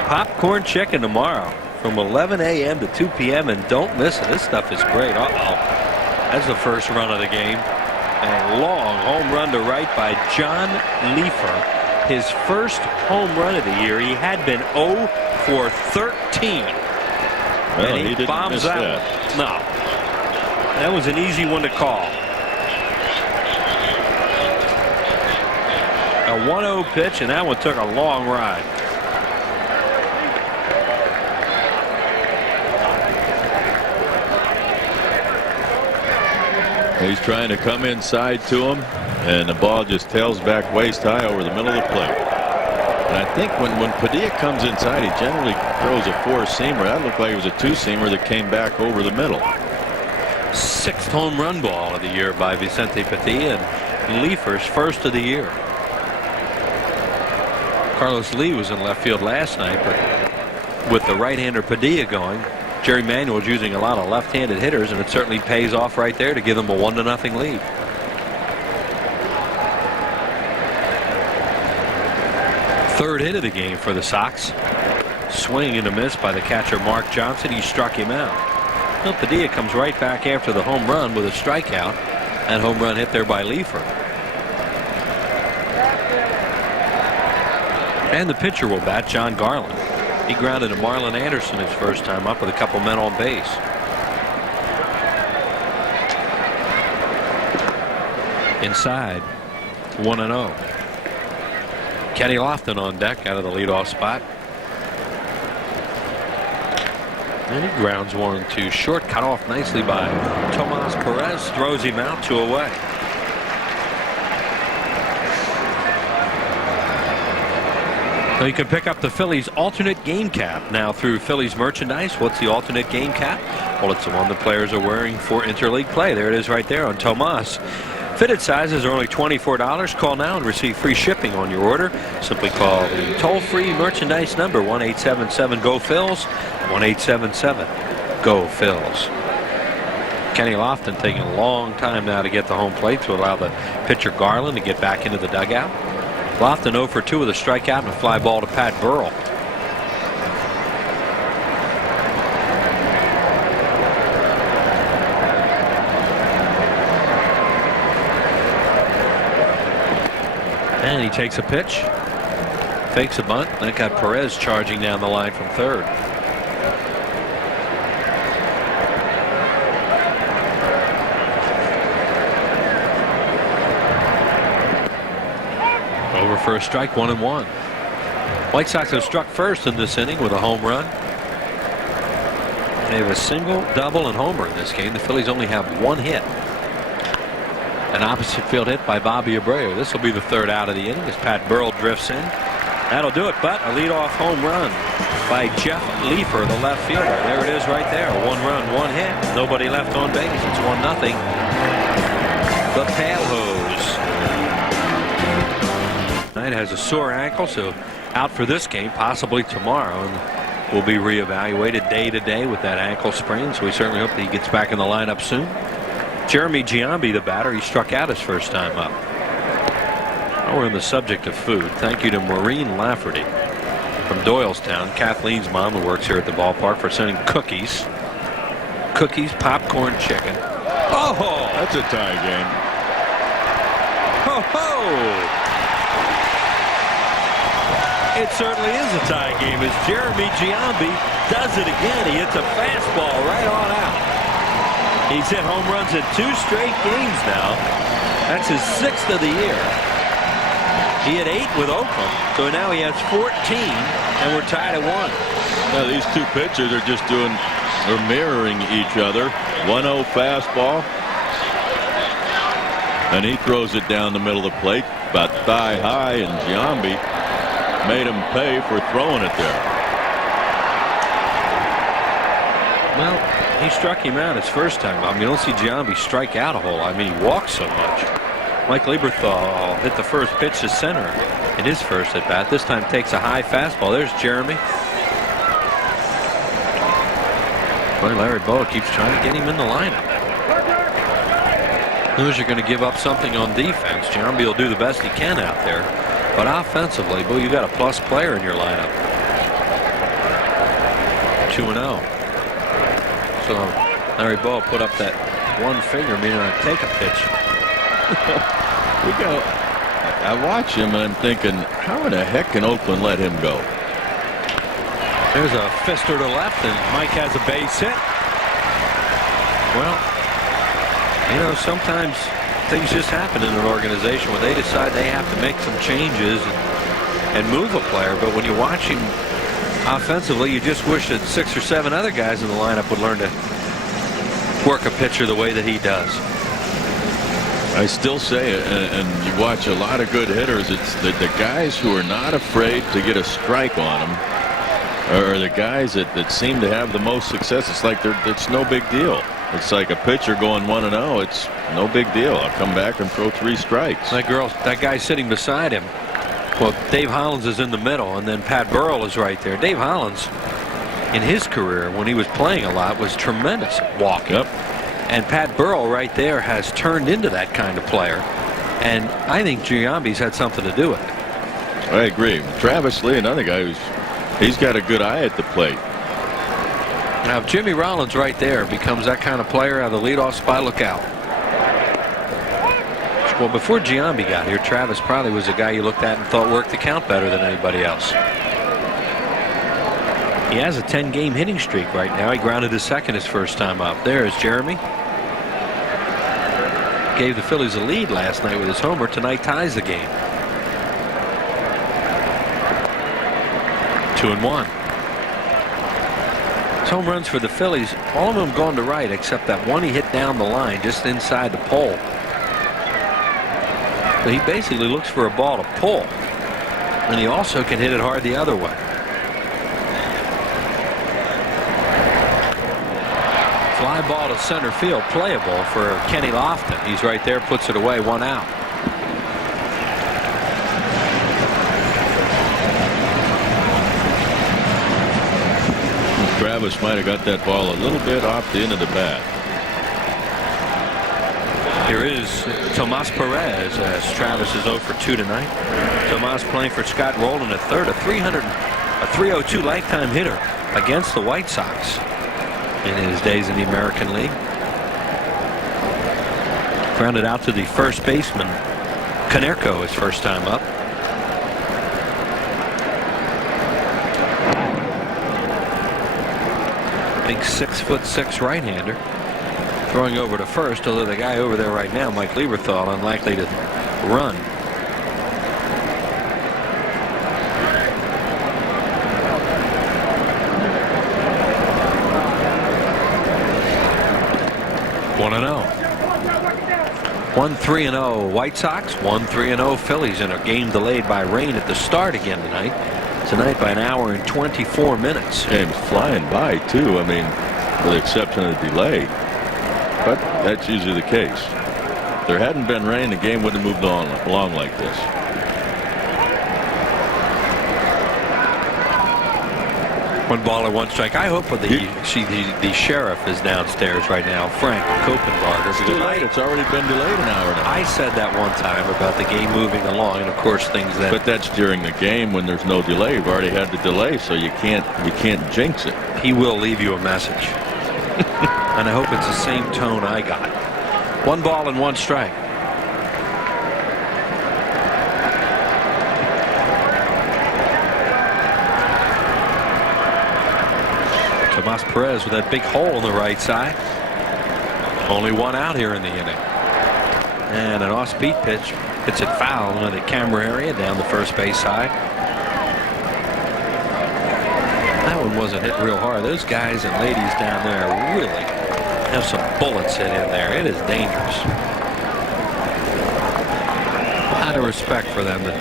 Popcorn chicken tomorrow from 11 a.m. to 2 p.m. and don't miss it. This stuff is great. That's the first run of the game. A long home run to right by John Leifer. His first home run of the year. He had been 0 for 13. Well, and he didn't bombs miss that that. one. No. That was an easy one to call. A 1-0 pitch, and that one took a long ride. He's trying to come inside to him, and the ball just tails back waist high over the middle of the plate. And I think when Padilla comes inside, he generally throws a 4-seamer. That looked like it was a 2-seamer that came back over the middle. 6th home run ball of the year by Vincente Padilla. And Leefer's first of the year. Carlos Lee was in left field last night, but with the right-hander Padilla going, Jerry Manuel's using a lot of left-handed hitters, and it certainly pays off right there to give them a 1-0 lead. Third hit of the game for the Sox. Swing and a miss by the catcher Mark Johnson. He struck him out. Well, Padilla comes right back after the home run with a strikeout. And home run hit there by Leefer. And the pitcher will bat, John Garland. He grounded to Marlin Anderson his first time up with a couple men on base. Inside, 1-0. Kenny Lofton on deck out of the leadoff spot. And he grounds one to short, cut off nicely by Tomas Perez. Throws him out, 2 away. So you can pick up the Phillies alternate game cap now through Phillies merchandise. What's the alternate game cap? Well, it's the one the players are wearing for interleague play. There it is right there on Tomas. Fitted sizes are only $24. Call now and receive free shipping on your order. Simply call the toll-free merchandise number 1-877-GO-PHILS. 1-877-GO-PHILS. Kenny Lofton taking a long time now to get the home plate to allow the pitcher Garland to get back into the dugout. Lofton 0 for 2 with a strikeout and a fly ball to Pat Burrell. And he takes a pitch, fakes a bunt. That got Perez charging down the line from third. Over for a strike, 1-1. White Sox have struck first in this inning with a home run. They have a single, double, and homer in this game. The Phillies only have 1 hit. An opposite field hit by Bobby Abreu. This will be the third out of the inning as Pat Burrell drifts in. That'll do it, but a leadoff home run by Jeff Leefer, the left fielder. There it is right there. 1 run, 1 hit. Nobody left on base. It's 1-0. The Pailhose. Knight has a sore ankle, so out for this game, possibly tomorrow, and will be reevaluated day to day with that ankle sprain. So we certainly hope that he gets back in the lineup soon. Jeremy Giambi, the batter, he struck out his first time up. Now we're on the subject of food. Thank you to Maureen Lafferty from Doylestown, Kathleen's mom, who works here at the ballpark, for sending cookies, popcorn, chicken. Oh, That's a tie game. ho ho! It certainly is a tie game as Jeremy Giambi does it again. He hits a fastball right on out. He's hit home runs in 2 straight games now. That's his 6th of the year. He had 8 with Oakland, so now he has 14, and we're tied at 1. Now these 2 pitchers are just they're mirroring each other. 1-0 fastball, and he throws it down the middle of the plate, about thigh high, and Giambi made him pay for throwing it there. Well, he struck him out his first time. I mean, you don't see Giambi strike out a whole lot. I mean, he walks so much. Mike Lieberthal hit the first pitch to center in his first at bat. This time takes a high fastball. There's Jeremy. Boy, Larry Boa keeps trying to get him in the lineup. Knows you're going to give up something on defense. Giambi will do the best he can out there. But offensively, Boo, you got a plus player in your lineup. 2-0. So Larry Boa put up that one finger, meaning I'd take a pitch. I watch him and I'm thinking, how in the heck can Oakland let him go? There's a fister to left, and Mike has a base hit. Well, you know, sometimes things just happen in an organization when they decide they have to make some changes and move a player. But when you watch him offensively, you just wish that 6 or 7 other guys in the lineup would learn to work a pitcher the way that he does. I still say it, and you watch a lot of good hitters. It's the guys who are not afraid to get a strike on them are the guys that seem to have the most success. It's like it's no big deal. It's like a pitcher going 1-0. It's no big deal. I'll come back and throw 3 strikes. That guy sitting beside him. Well, Dave Hollins is in the middle, and then Pat Burrell is right there. Dave Hollins, in his career, when he was playing a lot, was tremendous at walking. Yep. And Pat Burrell right there has turned into that kind of player. And I think Giambi's had something to do with it. I agree. Travis Lee, another guy he's got a good eye at the plate. Now, if Jimmy Rollins right there becomes that kind of player out of the leadoff spot, look out. Well, before Giambi got here, Travis probably was a guy you looked at and thought worked the count better than anybody else. He has a 10-game hitting streak right now. He grounded his second his first time up. There is Jeremy. Gave the Phillies a lead last night with his homer. Tonight ties the game. 2-1. Home runs for the Phillies, all of them gone to right except that one he hit down the line just inside the pole. But he basically looks for a ball to pull, and he also can hit it hard the other way. Fly ball to center field, playable for Kenny Lofton. He's right there, puts it away, 1 out. Travis might have got that ball a little bit off the end of the bat. Here is Tomas Perez as Travis is 0 for 2 tonight. Tomas playing for Scott Rowland at third, a 302 lifetime hitter against the White Sox in his days in the American League. Grounded out to the first baseman Canerco his first time up. Big 6'6" right-hander throwing over to first, although the guy over there right now, Mike Lieberthal, unlikely to run. One and 0. 1-3-0 White Sox, 1-3-0 Phillies in a game delayed by rain at the start again tonight. Tonight by an hour and 24 minutes. Game's flying by too. I mean, with the exception of the delay, but that's usually the case. If there hadn't been rain, the game wouldn't have moved along like this. One ball and 1 strike. I hope the sheriff is downstairs right now, Frank Kopenbarger. It's too late. It's already been delayed an hour now. I said that one time about the game moving along, and of course things that. But that's during the game when there's no delay. You've already had the delay, so you can't jinx it. He will leave you a message, and I hope it's the same tone I got. 1 ball and 1 strike. Tomas Perez with that big hole on the right side. Only 1 out here in the inning. And an off-speed pitch hits it foul into the camera area down the first base side. That one wasn't hit real hard. Those guys and ladies down there really have some bullets hit in there. It is dangerous. A lot of respect for them to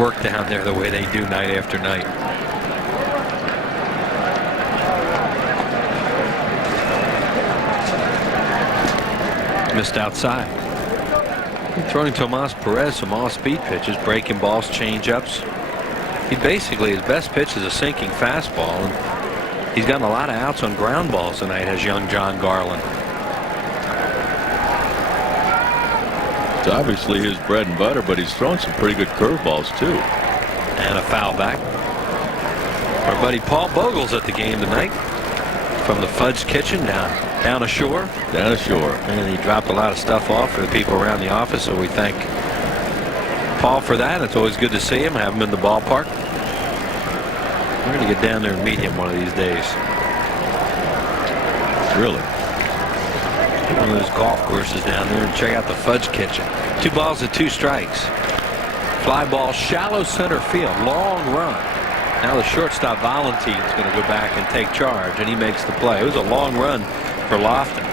work down there the way they do night after night. Missed outside. Throwing Tomas Perez some off-speed pitches, breaking balls, change-ups. He basically, his best pitch is a sinking fastball, and he's gotten a lot of outs on ground balls tonight, has young John Garland. It's obviously his bread and butter, but he's thrown some pretty good curveballs too. And a foul back. Our buddy Paul Bogle's at the game tonight from the Fudge Kitchen down ashore. Down ashore. And he dropped a lot of stuff off for the people around the office, so we thank Paul for that. It's always good to see him, have him in the ballpark. We're going to get down there and meet him one of these days. Really? One of those golf courses down there and check out the Fudge Kitchen. 2 balls and 2 strikes. Fly ball, shallow center field, long run. Now the shortstop Valentine's going to go back and take charge, and he makes the play. It was a long run for Lofton.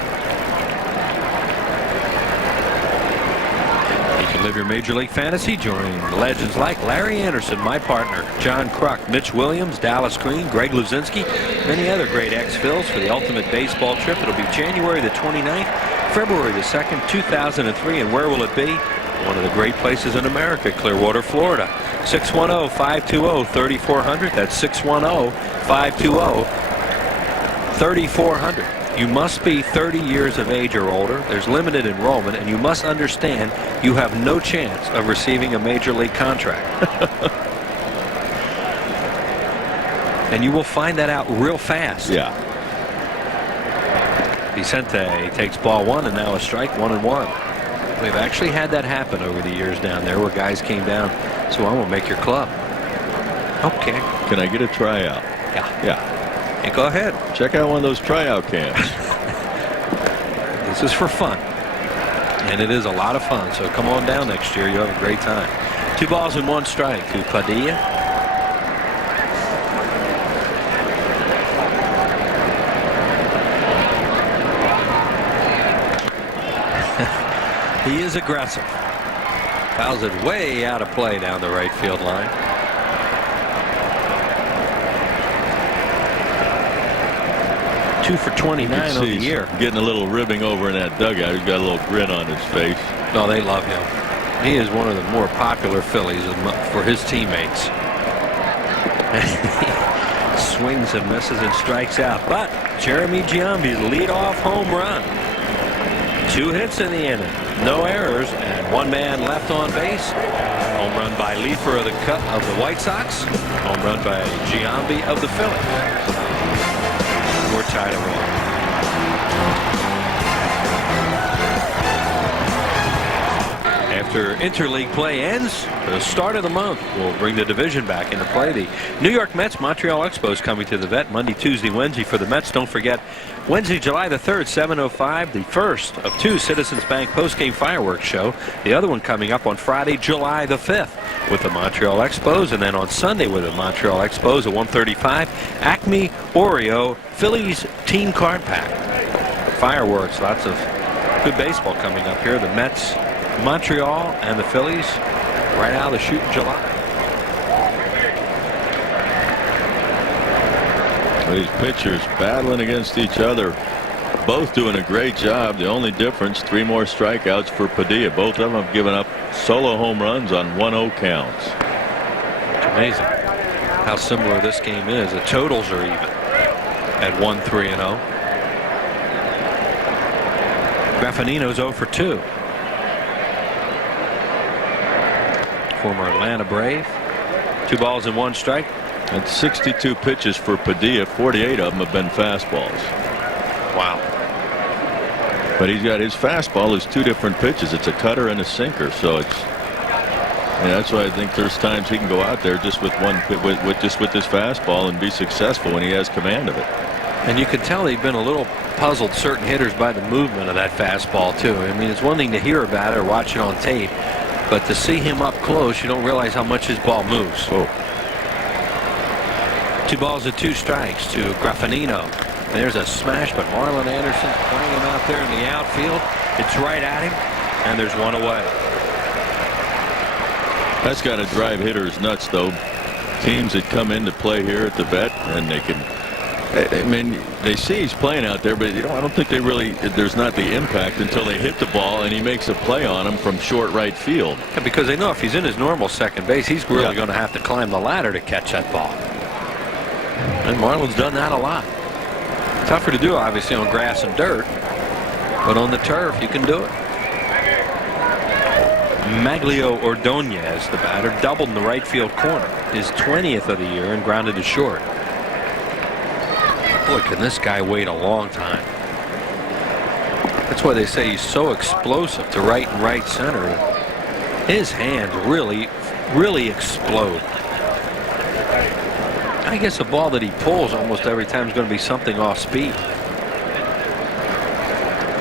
You can live your Major League Fantasy. Join legends like Larry Anderson, my partner, John Kruk, Mitch Williams, Dallas Green, Greg Luzinski, many other great ex-Phils for the ultimate baseball trip. It'll be January the 29th, February the 2nd, 2003. And where will it be? One of the great places in America, Clearwater, Florida. 610-520-3400. That's 610-520-3400. You must be 30 years of age or older. There's limited enrollment, and you must understand you have no chance of receiving a major league contract. And you will find that out real fast. Yeah. Vincente takes ball one, and now a strike, 1-1. We've actually had that happen over the years down there where guys came down. So I will make your club. Okay. Can I get a tryout? Yeah. Yeah. And go ahead. Check out one of those tryout camps. This is for fun. And it is a lot of fun. So come on down next year. You'll have a great time. 2 balls and 1 strike to Padilla. He is aggressive. Fouls it way out of play down the right field line. Two for 29 on the year. Getting a little ribbing over in that dugout. He's got a little grin on his face. No, they love him. He is one of the more popular Phillies for his teammates. Swings and misses and strikes out. But Jeremy Giambi's leadoff home run. 2 hits in the inning. No errors and 1 man left on base. Home run by Leifer of the White Sox. Home run by Giambi of the Phillies. We're tied at 1. After interleague play ends, the start of the month will bring the division back into play. The New York Mets Montreal Expos coming to the Vet Monday, Tuesday, Wednesday for the Mets. Don't forget Wednesday, July the 3rd, 7:05, the first of 2 Citizens Bank post-game fireworks show. The other one coming up on Friday, July the 5th with the Montreal Expos, and then on Sunday with the Montreal Expos at 1:35, Acme Oreo Phillies team card pack. Fireworks, lots of good baseball coming up here. The Mets, Montreal, and the Phillies right out of the chute in July. These pitchers battling against each other, both doing a great job. The only difference, 3 more strikeouts for Padilla. Both of them have given up solo home runs on 1-0 counts. It's amazing how similar this game is. The totals are even at 1-3-0. Graffinino's 0 for 2. Former Atlanta Brave. 2 balls and 1 strike. That's 62 pitches for Padilla. 48 of them have been fastballs. Wow. But he's got his fastball is 2 different pitches. It's a cutter and a sinker. So it's, that's why I think there's times he can go out there just with with his fastball and be successful when he has command of it. And you can tell they've been a little puzzled, certain hitters, by the movement of that fastball too. I mean, it's one thing to hear about it or watch it on tape, but to see him up close, you don't realize how much his ball moves. Oh. 2 balls and 2 strikes to Graffinino. There's a smash, but Marlin Anderson playing him out there in the outfield. It's right at him, and there's 1 away. That's got to drive hitters nuts, though. Teams that come into play here at the Vet, and they can, I mean, they see he's playing out there, but I don't think they really, there's not the impact until they hit the ball and he makes a play on him from short right field. Yeah, because they know if he's in his normal second base, he's really going to have to climb the ladder to catch that ball. And Marlin's done that a lot. Tougher to do, obviously, on grass and dirt, but on the turf, you can do it. Maglio Ordonez, the batter, doubled in the right field corner, his 20th of the year, and grounded to short. Boy, can this guy wait a long time. That's why they say he's so explosive to right and right center. His hands really explode. I guess a ball that he pulls almost every time is going to be something off speed.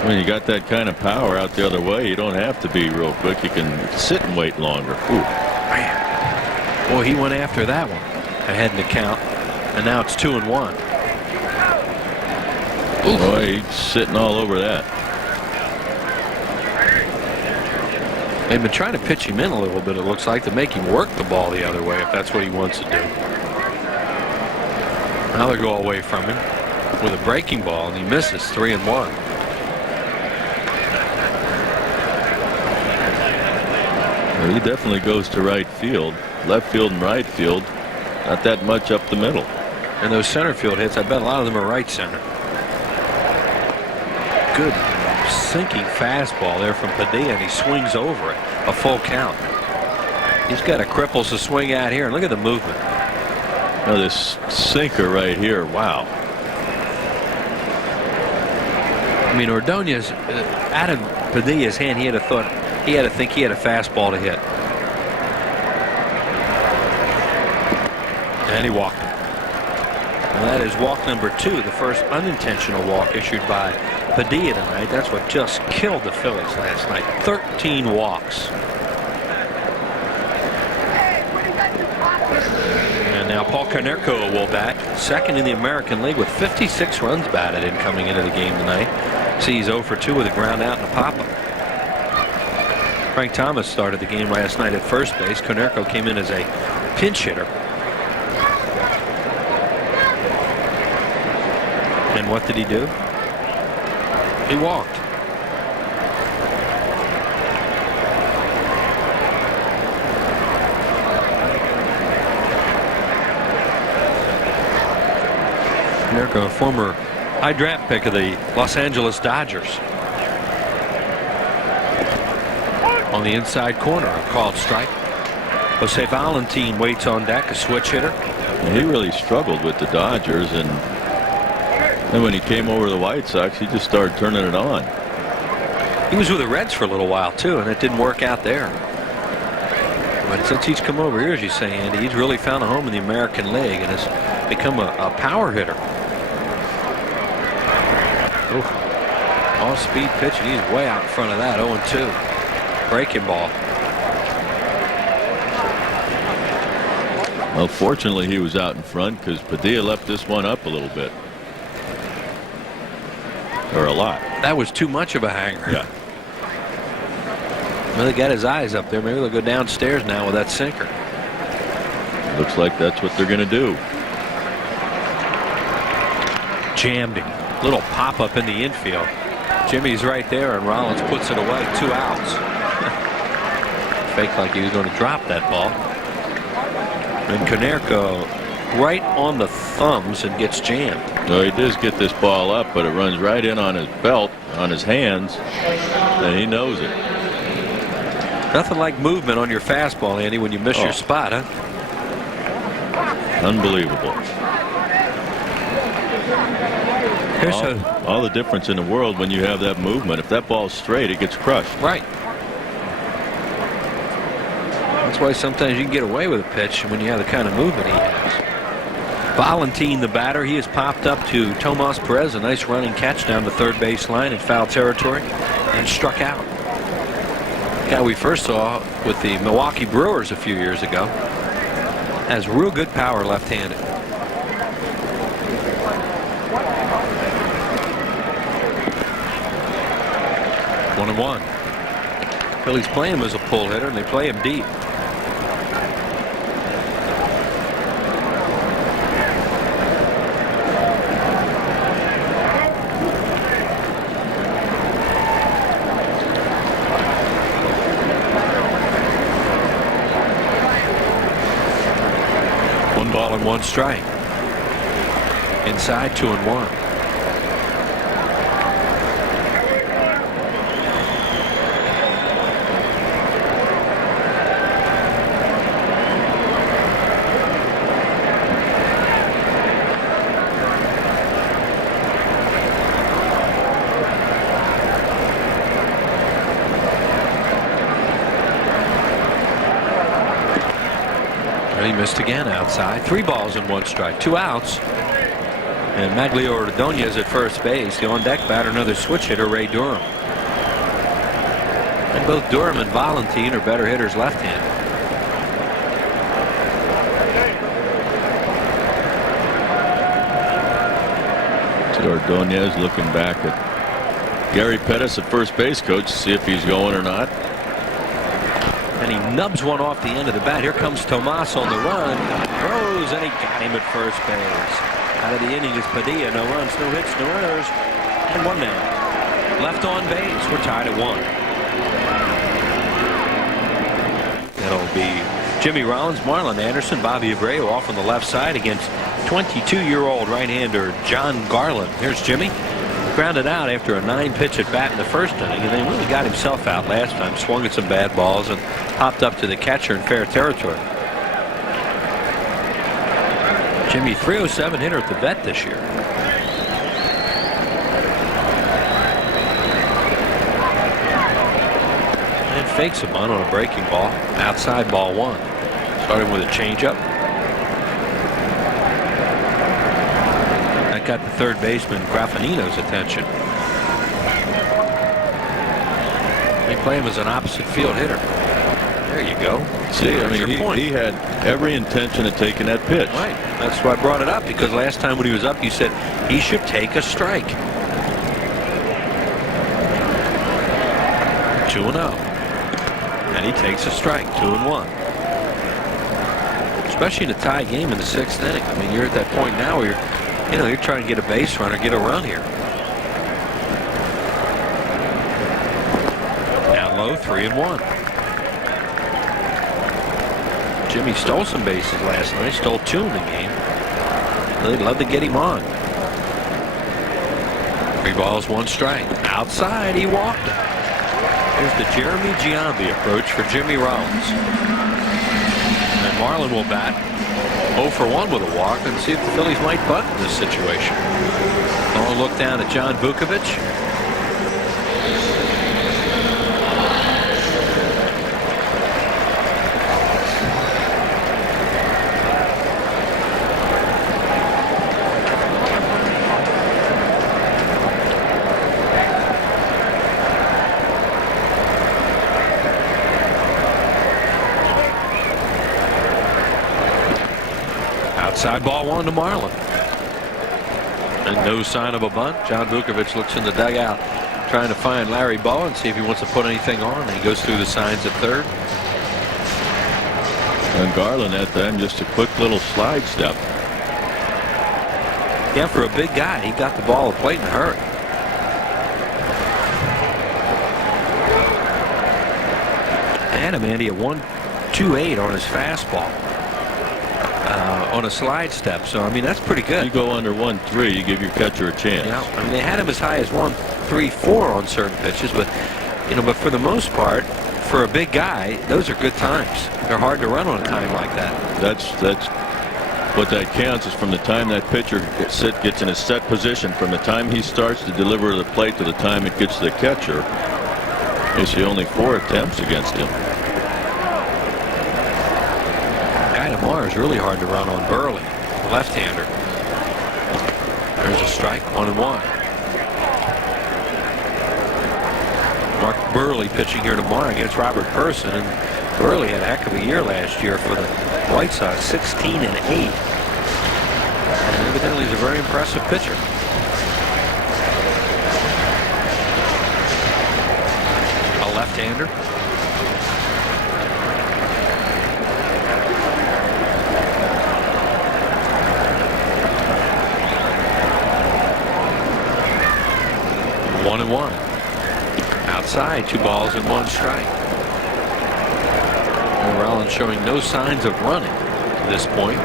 When you got that kind of power out the other way, you don't have to be real quick. You can sit and wait longer. Ooh. Man. Boy, he went after that one ahead in the count, and now it's 2-1. Boy, he's sitting all over that. They've been trying to pitch him in a little bit, it looks like, to make him work the ball the other way if that's what he wants to do. Now they go away from him with a breaking ball, and he misses. 3-1. Well, he definitely goes to right field. Left field and right field, not that much up the middle. And those center field hits, I bet a lot of them are right center. Good sinking fastball there from Padilla, and he swings over it. A full count. He's got a cripples to swing at here, and look at the movement. Now this sinker right here, wow. I mean, Ordonez, out of Padilla's hand, he had to think he had a fastball to hit. And he walked. And that is walk number 2, the first unintentional walk issued by Padilla tonight. That's what just killed the Phillies last night. 13 walks. And now Paul Konerko will bat, second in the American League with 56 runs batted in coming into the game tonight. See, he's 0 for 2 with a ground out and a pop-up. Frank Thomas started the game last night at first base. Konerko came in as a pinch hitter. And what did he do? He walked. Konerko, a former high draft pick of the Los Angeles Dodgers. On the inside corner, a called strike. Jose Valentin waits on deck, a switch hitter. And he really struggled with the Dodgers, and then when he came over to the White Sox, he just started turning it on. He was with the Reds for a little while too, and it didn't work out there. But since he's come over here, as you say, Andy, he's really found a home in the American League and has become a power hitter. Off-speed pitch, and he's way out in front of that. 0-2. Breaking ball. Well, fortunately, he was out in front because Padilla left this one up a little bit. Or a lot. That was too much of a hanger. Yeah. Well, they got his eyes up there. Maybe they'll go downstairs now with that sinker. Looks like that's what they're going to do. Jammed him. Little pop-up in the infield. Jimmy's right there, and Rollins puts it away. 2 outs. Faked like he was going to drop that ball. And Konerko right on the thumbs and gets jammed. No, he does get this ball up, but it runs right in on his belt, on his hands, and he knows it. Nothing like movement on your fastball, Andy, when you miss your spot, huh? Unbelievable. Here's all the difference in the world when you have that movement. If that ball's straight, it gets crushed. Right. That's why sometimes you can get away with a pitch when you have the kind of movement he has. Valentin, the batter, he has popped up to Tomas Perez. A nice running catch down the third base line in foul territory and struck out. The guy we first saw with the Milwaukee Brewers a few years ago. Has real good power left-handed. One and one. Phillies play him as a pull hitter, and they play him deep. Ball and 1 strike. Inside 2-1. He missed again outside. 3 balls and 1 strike. 2 outs. And Maglio Ordonez at first base. The on-deck batter, another switch hitter, Ray Durham. And both Durham and Valentin are better hitters left-handed. Ordonez looking back at Gary Pettis, the first base coach, to see if he's going or not. And he nubs one off the end of the bat. Here comes Tomas on the run. Throws, and he got him at first base. Out of the inning is Padilla. No runs, no hits, no errors, and one man left on base. We're tied at 1. That'll be Jimmy Rollins, Marlin Anderson, Bobby Abreu off on the left side against 22-year-old right-hander John Garland. Here's Jimmy. Grounded out after a 9-pitch at bat in the first inning, and then really got himself out last time. Swung at some bad balls and hopped up to the catcher in fair territory. Jimmy, 307 hitter at the vet this year. And fakes him on a breaking ball. Outside ball 1. Starting with a changeup. That got the third baseman Graffinino's attention. They play him as an opposite field hitter. There you go. See, I mean, he had every intention of taking that pitch. Right. That's why I brought it up, because last time when he was up, you said he should take a strike. 2-0. And he takes a strike. 2-1. Especially in a tie game in the 6th inning. I mean, you're at that point now where you're trying to get a base runner, get a run here. Down low, 3-1. Jimmy stole some bases last night. Stole 2 in the game. They'd love to get him on. 3 balls, 1 strike. Outside, he walked it. Here's the Jeremy Giambi approach for Jimmy Rollins. And Marlin will bat 0 for 1 with a walk and see if the Phillies might bunt in this situation. Long look down at John Vukovich. Outside ball 1 to Marlin. And no sign of a bunt. John Vukovich looks in the dugout trying to find Larry Bowa and see if he wants to put anything on. And he goes through the signs at third. And Garland at the end, just a quick little slide step. Yeah, for a big guy, he got the ball at the plate in a hurry. And Andy at 1.28 on his fastball. On a slide step, so I mean that's pretty good. You go under 1.3, you give your catcher a chance. Yeah, I mean they had him as high as 1.34 on certain pitches, but but for the most part, for a big guy, those are good times. They're hard to run on a time like that. That's what that counts is from the time that pitcher gets in a set position, from the time he starts to deliver to the plate to the time it gets to the catcher. It's the only 4 attempts against him. Lamar is really hard to run on. Burley, left-hander. There's a strike, 1-1. Mark Burley pitching here tomorrow against Robert Person, and Burley had a heck of a year last year for the White Sox, 16-8. And evidently he's a very impressive pitcher. A left-hander. One. Outside, 2 balls and 1 strike. And Rollins showing no signs of running to this point.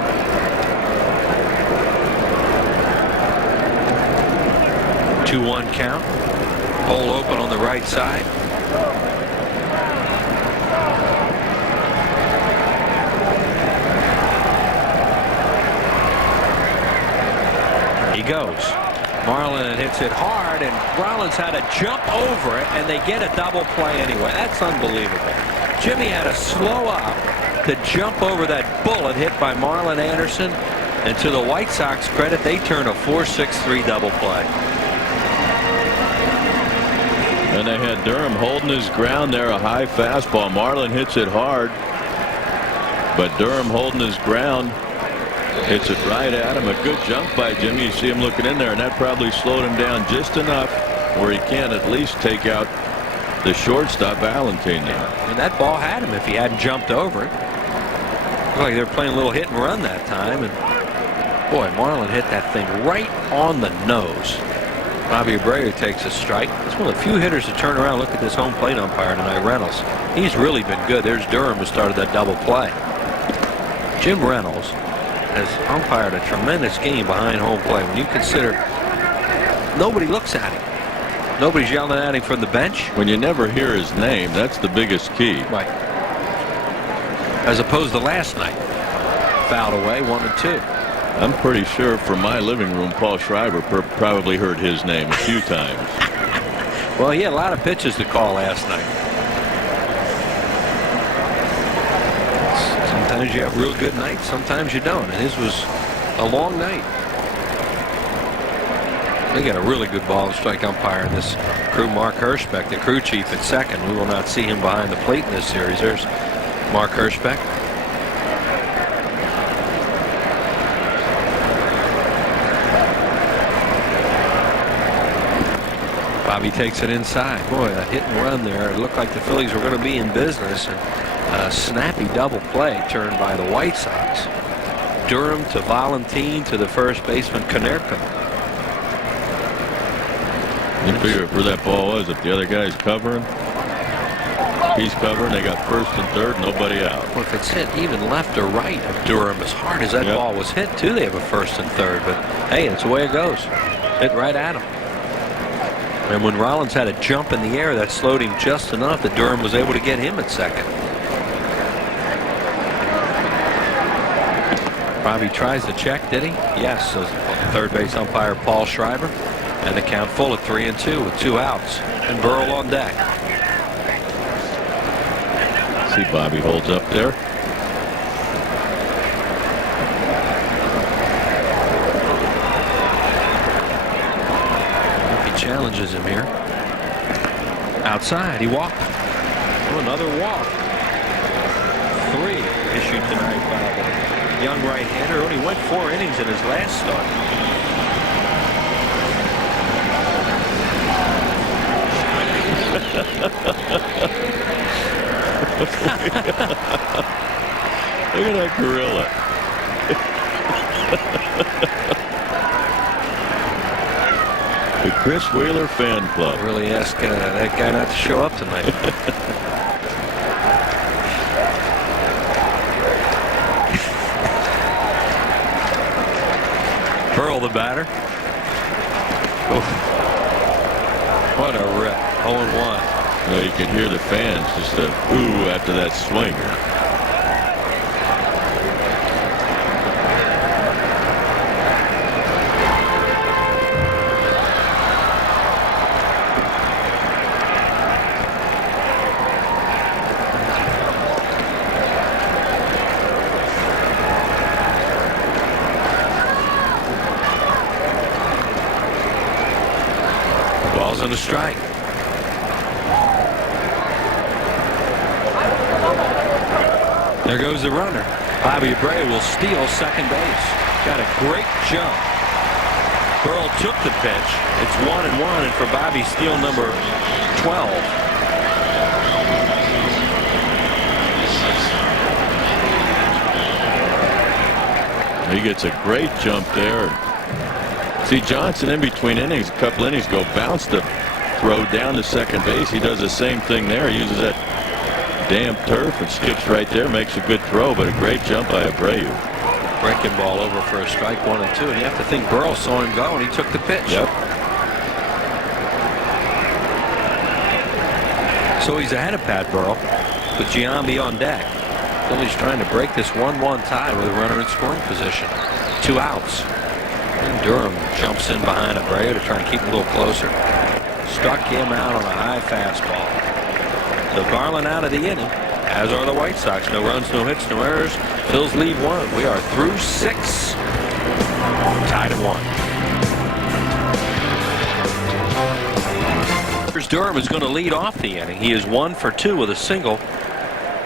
Two 2-1 count. Hole open on the right side. He goes. Marlin hits it hard, and Rollins had to jump over it, and they get a double play anyway. That's unbelievable. Jimmy had to slow up to jump over that bullet hit by Marlin Anderson, and to the White Sox credit, they turn a 4-6-3 double play. And they had Durham holding his ground there, a high fastball. Marlin hits it hard, but Durham holding his ground. Hits it right at him. A good jump by Jimmy. You see him looking in there, and that probably slowed him down just enough where he can at least take out the shortstop Valentine there. And that ball had him if he hadn't jumped over it. Looked like they were playing a little hit and run that time, and boy, Marlin hit that thing right on the nose. Bobby Abreu takes a strike. It's one of the few hitters to turn around. Look at this home plate umpire tonight, Reynolds. He's really been good. There's Durham who started that double play. Jim Reynolds has umpired a tremendous game behind home plate. When you consider nobody looks at him. Nobody's yelling at him from the bench. When you never hear his name, that's the biggest key. Right. As opposed to last night. Fouled away, 1-2. I'm pretty sure from my living room, Paul Schreiber probably heard his name a few times. Well, he had a lot of pitches to call last night. Sometimes you have real good nights, sometimes you don't, and his was a long night. They got a really good ball and strike umpire in this crew, Mark Hirschbeck, the crew chief at second. We will not see him behind the plate in this series. There's Mark Hirschbeck. Bobby takes it inside. Boy, a hit and run there. It looked like the Phillies were going to be in business, and a snappy double play turned by the White Sox. Durham to Valentine to the first baseman Konerko. You figure where that ball was. If the other guy's covering, he's covering. They got first and third, nobody out. Well, if it's hit even left or right of Durham, as hard as that ball was hit, too, they have a first and third. But hey, it's the way it goes. Hit right at him. And when Rollins had a jump in the air, that slowed him just enough that Durham was able to get him at second. Bobby tries to check, did he? Yes. So third base umpire Paul Schreiber. And the count full at 3-2 with 2 outs. And Burrell on deck. See, Bobby holds up there. He challenges him here. Outside, he walked. Oh, another walk. 3 issued tonight by the young right-hander. Only went 4 innings in his last start. Look at that gorilla. The Chris Wheeler fan club. Really ask that guy not to show up tonight. Burrell the batter. Oh. What a rip. 0-1. Well, you can hear the fans just ooh after that swing. Ball's on a strike. There goes the runner. Bobby Abreu will steal second base. Got a great jump. Burrell took the pitch. It's 1-1, and for Bobby, steal number 12. He gets a great jump there. See, Johnson in between innings, a couple innings ago, bounced the throw down to second base. He does the same thing there. He uses that damn turf and skips right there, makes a good throw, but a great jump by Abreu. Breaking ball over for a strike, 1-2, and you have to think Burrell saw him go and he took the pitch. Yep. So he's ahead of Pat Burrell with Giambi on deck. Phillies trying to break this 1-1 tie with a runner in scoring position. 2 outs. And Durham jumps in behind Abreu to try and keep him a little closer. Struck him out on a high fastball. So Garland out of the inning, as are the White Sox. No runs, no hits, no errors. Phils lead 1. We are through 6. Tied at 1. Here's Durham is going to lead off the inning. He is 1 for 2 with a single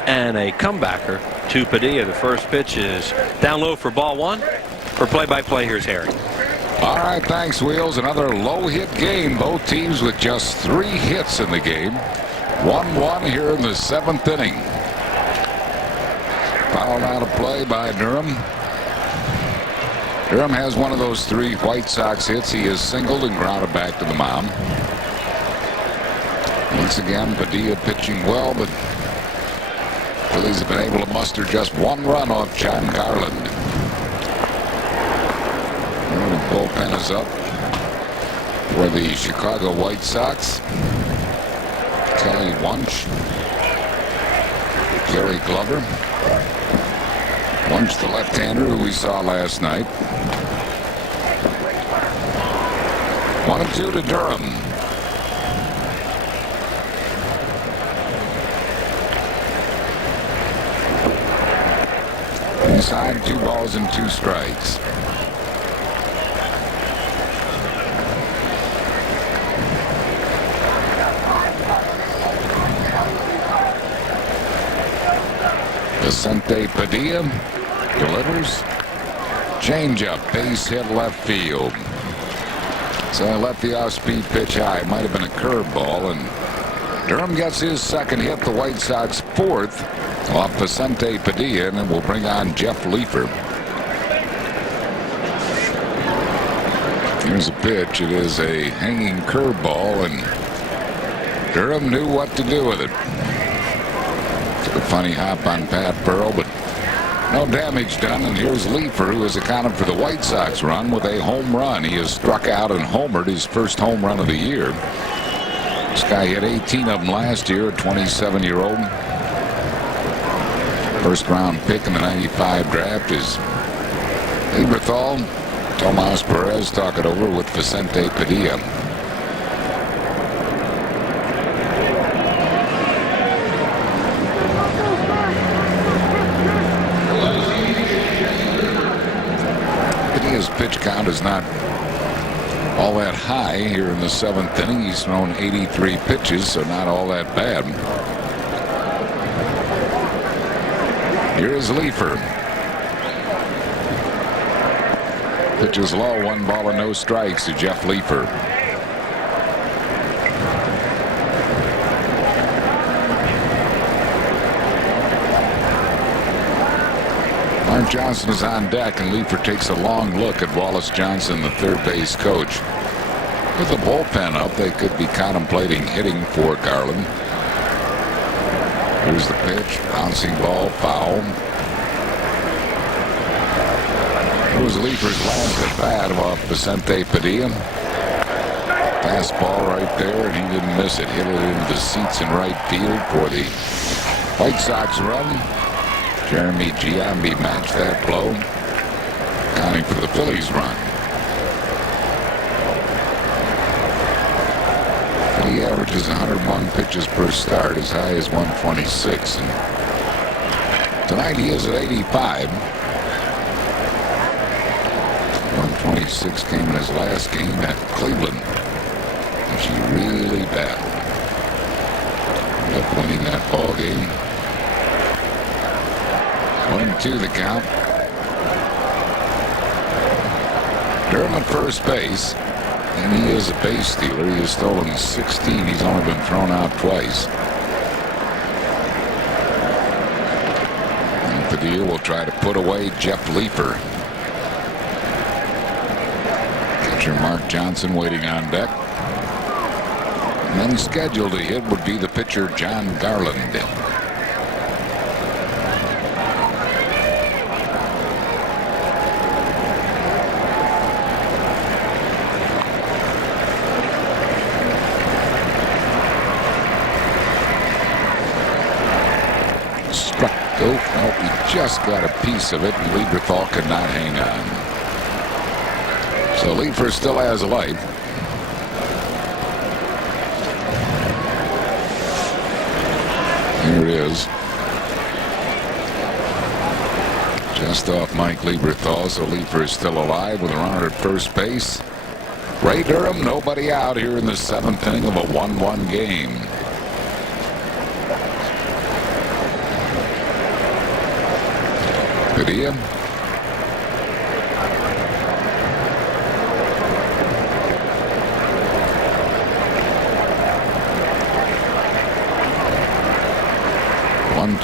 and a comebacker to Padilla. The first pitch is down low for ball 1. For play-by-play, here's Harry. All right, thanks, Wheels. Another low-hit game. Both teams with just 3 hits in the game. 1-1 here in the 7th inning. Fouled out of play by Durham. Durham has one of those 3 White Sox hits. He is singled and grounded back to the mound. Once again, Padilla pitching well, but Phillies have been able to muster just 1 run off John Garland. And the bullpen is up for the Chicago White Sox. Kelly Wunsch, Gary Glover. Wunsch, the left-hander who we saw last night. 1-2 to Durham. Inside, 2 balls and 2 strikes. Vincente Padilla delivers. Changeup, base hit left field. So I left the off-speed pitch high. Might have been a curveball, and Durham gets his 2nd hit. The White Sox 4th off Vincente Padilla, and then we'll bring on Jeff Leefer. Here's a pitch. It is a hanging curveball, and Durham knew what to do with it. Took a funny hop on Pat Burrell, but no damage done. And here's Leefer, who has accounted for the White Sox run with a home run. He has struck out and homered, his first home run of the year. This guy hit 18 of them last year, a 27-year-old. First round pick in the 95 draft is Lieberthal. Tomas Perez talk it over with Vincente Padilla. Padilla's pitch count is not all that high here in the 7th inning. He's thrown 83 pitches, so not all that bad. Here is Leefer. Pitch is low, 1 ball and no strikes to Jeff Leefer. Mark Johnson is on deck, and Leefer takes a long look at Wallace Johnson, the 3rd base coach. With the bullpen up, they could be contemplating hitting for Garland. Here's the pitch, bouncing ball, foul. It was Leefer's last at bat off Vincente Padilla. Fastball right there, and he didn't miss it. Hit it into the seats in right field for the White Sox run. Jeremy Giambi matched that blow, accounting for the Phillies run. He averages 101 pitches per start, as high as 126. And tonight he is at 85. 126 came in his last game at Cleveland, which he really battled. Ended up winning that ball game. 1-2 the count. Durham at first base. And he is a base stealer. He has stolen 16. He's only been thrown out twice. And Padilla will try to put away Jeff Leefer. Catcher Mark Johnson waiting on deck. And then scheduled to hit would be the pitcher John Garland. Just got a piece of it, and Lieberthal could not hang on. So Leefer still has a life. Here it is. Just off Mike Lieberthal, so Leefer is still alive with a runner at first base. Ray Durham, nobody out here in the 7th inning of a 1-1 game. Padilla.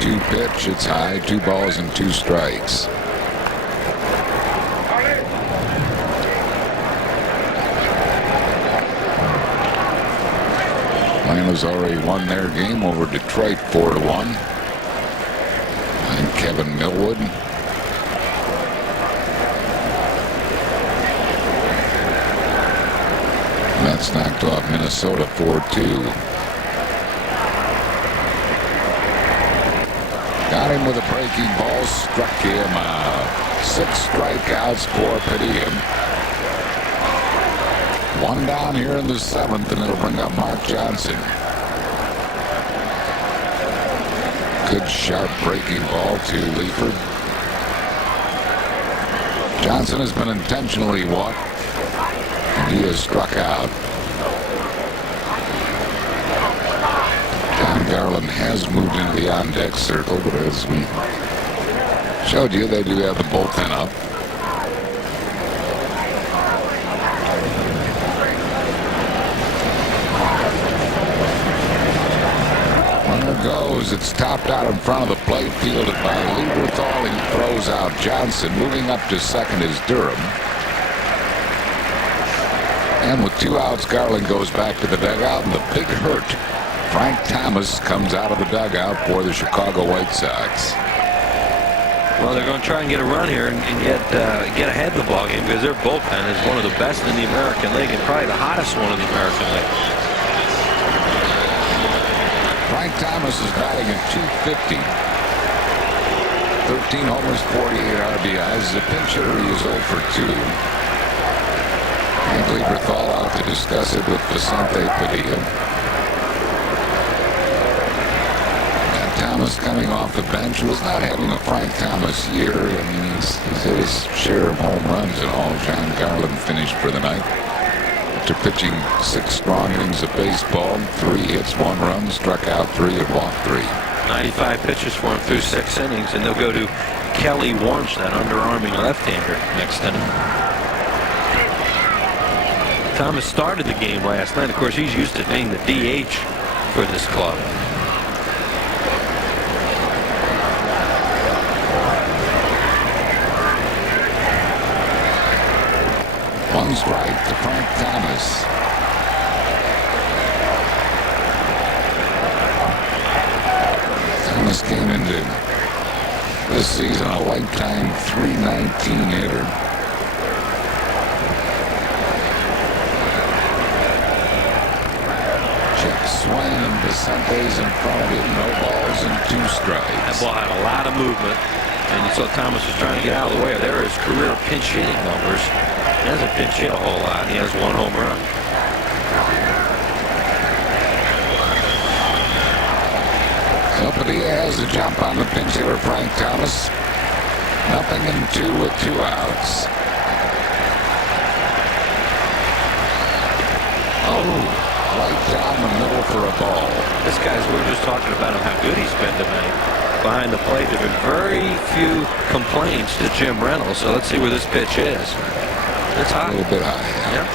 2 pitch. It's high. 2 balls and 2 strikes. Atlanta's already won their game over Detroit 4-1. And Kevin Millwood. Mets knocked off Minnesota 4-2. Got him with a breaking ball, struck him out. 6 strikeouts for Padilla. 1 down here in the 7th, and it'll bring up Mark Johnson. Good sharp breaking ball to Leifert. Johnson has been intentionally walked, and he has struck out. Garland has moved into the on-deck circle, but as we showed you, they do have the bullpen up. Runner goes. It's topped out in front of the plate, fielded by Lieberthal. He throws out Johnson. Moving up to second is Durham. And with 2 outs, Garland goes back to the dugout, and the big hurt. Frank Thomas comes out of the dugout for the Chicago White Sox. Well, they're going to try and get a run here and get ahead of the ballgame because their bullpen is one of the best in the American League and probably the hottest one in the American League. Frank Thomas is batting at .250. 13 homers, 48 RBIs. As a pinch hitter, he is 0 for 2. And Lieberthal out to discuss it with Vincente Padilla. Thomas coming off the bench was not having a Frank Thomas year. I mean, he's hit his share of home runs and all. John Garland finished for the night after pitching 6 strong innings of baseball. 3 hits, 1 run, struck out 3 and walked 3. 95 pitches for him through 6 innings, and they'll go to Kelly Warnes, that underarming left-hander, next inning. Thomas started the game last night. Of course, he's used to being the DH for this club. 1 strike to Frank Thomas. Thomas came into this season a lifetime .319 hitter. Check swing, and Vicente's in front of him. No balls and 2 strikes. That ball had a lot of movement, and you saw Thomas was trying to get out of the way. There are his career pinch hitting numbers. He hasn't pinch hit a whole lot. He has 1 home run. Padilla has a jump on the pinch hitter Frank Thomas. Nothing in 2 with 2 outs. Oh, right down the middle for a ball. This guy's, we were just talking about him, how good he's been tonight. Behind the plate, there have been very few complaints to Jim Reynolds. So let's see where this pitch is. It's high. A little bit high. Yeah.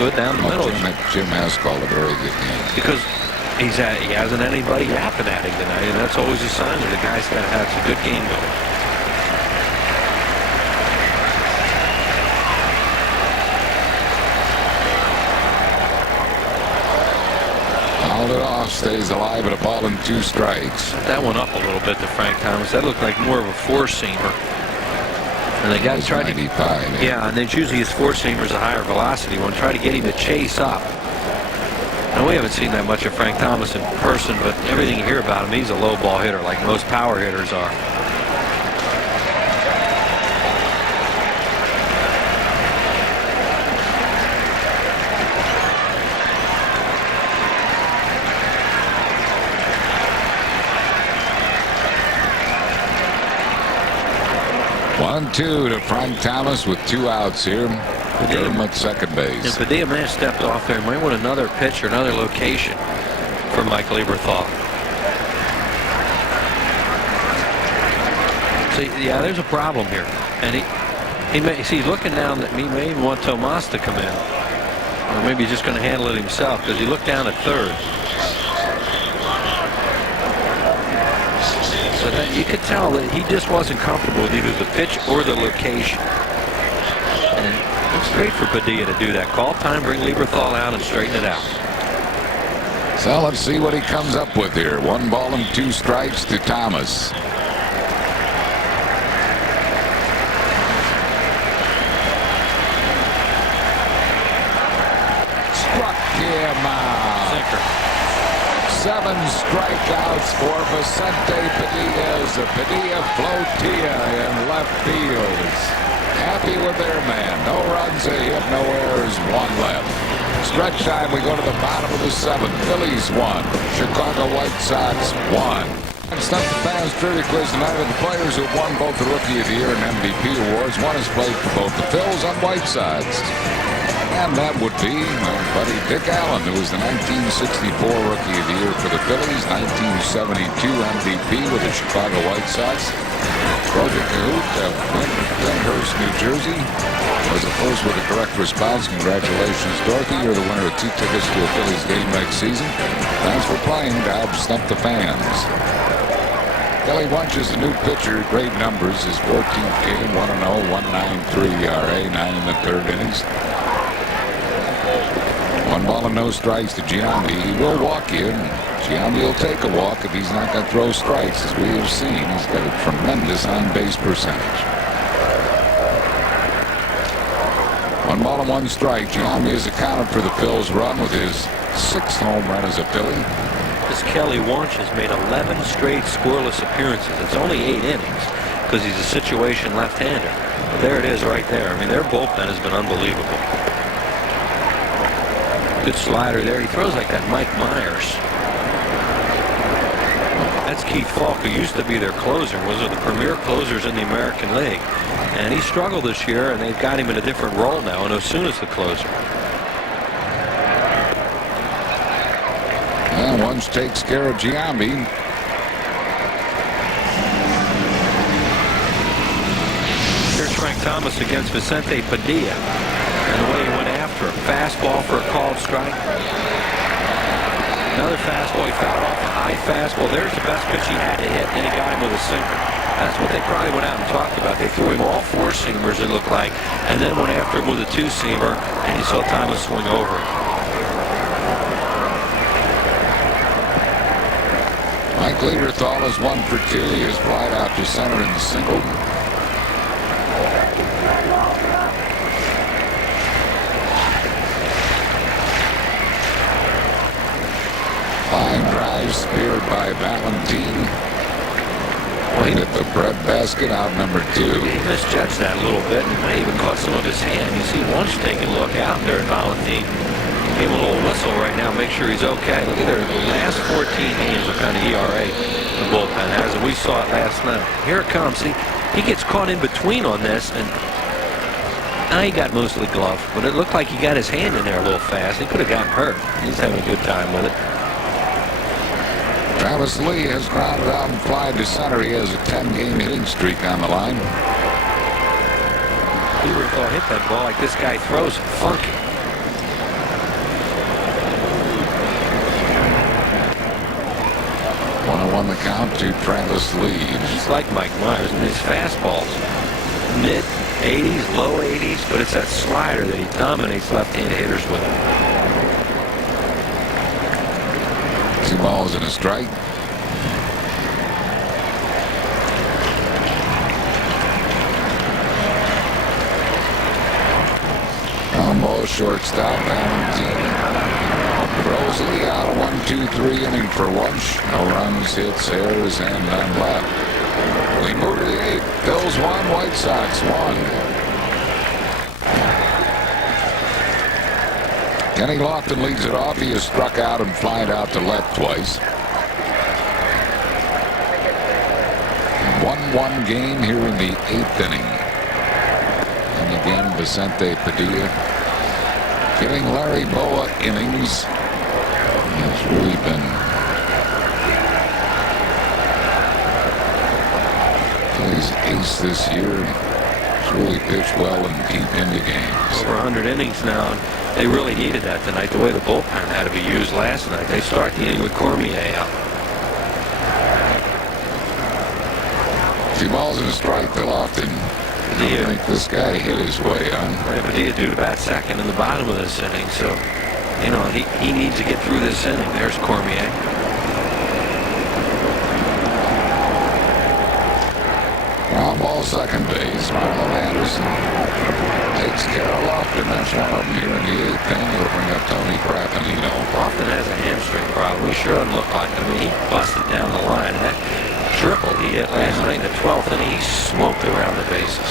Good down the middle. Jim has called a very good game. Because he hasn't anybody yapping at him tonight, and that's always a sign that the guy's got to have a good game going. Fouled it off, stays alive at a ball and 2 strikes. That one up a little bit to Frank Thomas. That looked like more of a 4-seamer. And they got to try to, yeah, and then usually his 4-seamer is a higher velocity one. Try to get him to chase up. Now, we haven't seen that much of Frank Thomas in person, but everything you hear about him, he's a low ball hitter like most power hitters are. One-two to Frank Thomas with 2 outs here. Durham at second base. And Padilla may have stepped off there. Might want another pitch or another location for Mike Lieberthal. See, yeah, there's a problem here. And he may see looking down that he may even want Tomas to come in. Or maybe he's just going to handle it himself because he looked down at third. but you could tell that he just wasn't comfortable with either the pitch or the location. And it's great for Padilla to do that. Call time, bring Lieberthal out, and straighten it out. So let's see what he comes up with here. 1 ball and 2 strikes to Thomas. Struck him out. Sinker. 7 strikeouts for Vincente Padilla as the Padilla Flotilla in left field is happy with their man. No runs, a hit, no errors, 1 left. Stretch time, we go to the bottom of the 7th. Phillies 1, Chicago White Sox 1. And Stump the Fans Trivia Quiz tonight with the players who won both the Rookie of the Year and MVP awards. One has played for both the Phils and White Sox. And that would be my buddy Dick Allen, who was the 1964 Rookie of the Year for the Phillies, 1972 MVP with the Chicago White Sox. Roger Cahoot of Glenhurst, New Jersey, was the first with a correct response. Congratulations, Dorothy. You're the winner of 2 tickets to a Phillies game next season. Thanks for playing. Dodge Stump the Fans. Kelly Bunch is the new pitcher. Great numbers. His 14th game, 1-0, 1.93 ERA, 9 in the 3rd innings. 1 ball and no strikes to Giambi. He will walk you. Giambi will take a walk if he's not going to throw strikes, as we have seen. He's got a tremendous on-base percentage. 1 ball and 1 strike. Giambi has accounted for the Phils' run with his 6th home run as a Philly. This Kelly Wunsch has made 11 straight scoreless appearances. It's only 8 innings because he's a situation left-hander. But there it is right there. I mean, their bullpen has been unbelievable. Good slider there. He throws like that Mike Myers. That's Keith Falk, who used to be their closer, was one of the premier closers in the American League. And he struggled this year, and they've got him in a different role now, and Osuna's the closer. And Wunsch takes care of Giambi. Here's Frank Thomas against Vincente Padilla. And the way he went after him. Fastball for a called strike. Another fastball. He fouled off a high fastball. There's the best pitch he had to hit. And he got him with a sinker. That's what they probably went out and talked about. They threw him all 4 seamers, it looked like. And then went after him with a 2-seamer. And you saw Thomas swing over him. Mike Lieberthal is 1 for 2. He is flied out to center and single. Fine drive speared by Valentine. Played at the bread basket, out number 2. He misjudged that a little bit, and may even caught some of his hand. You see Wunsch taking a look out there at Valentine. Give him a little whistle right now, make sure he's okay. Look at their last 14 games, what kind of ERA the bullpen has, and we saw it last night. Here it comes. See, he gets caught in between on this, and he got mostly gloved, but it looked like he got his hand in there a little fast. He could have gotten hurt. He's having a good time with it. Travis Lee has grounded out and flied to center. He has a 10-game hitting streak on the line. Lieberthal hit that ball like this guy throws it funky. Won the count to Travis Lee. Just like Mike Myers, and his fastballs, mid 80s, low 80s, but it's that slider that he dominates left-handed hitters with. 2 balls and a strike. Almost shortstop. Valentine throws Lee out a 1-2-3 inning for Wunsch. No runs, hits, errors, and none left. We move to the 8th. Phils 1, White Sox 1. Kenny Lofton leads it off. He is struck out and flied out to left twice. 1-1 game here in the 8th inning. And again, Vincente Padilla giving Larry Boa innings. It's really been Phillies ace this year. He's really pitched well and deep into games. Over 100 innings now. They really needed that tonight, the way the bullpen had to be used last night. They start the inning with Cormier out. 2 balls and a strike to Lofton. I think this guy hit his way on. Padilla due to bat second in the bottom of this inning, so you know he needs to get through this inning. There's Cormier. Ground ball, second base. Marlon Anderson takes care of Lofton. That's one of them here in the 8th inning. He'll bring up Tony Graffinino. Lofton has a hamstring problem. He sure doesn't look like him. He busted down the line. That triple he hit last night in the 12th inning, he smoked around the bases.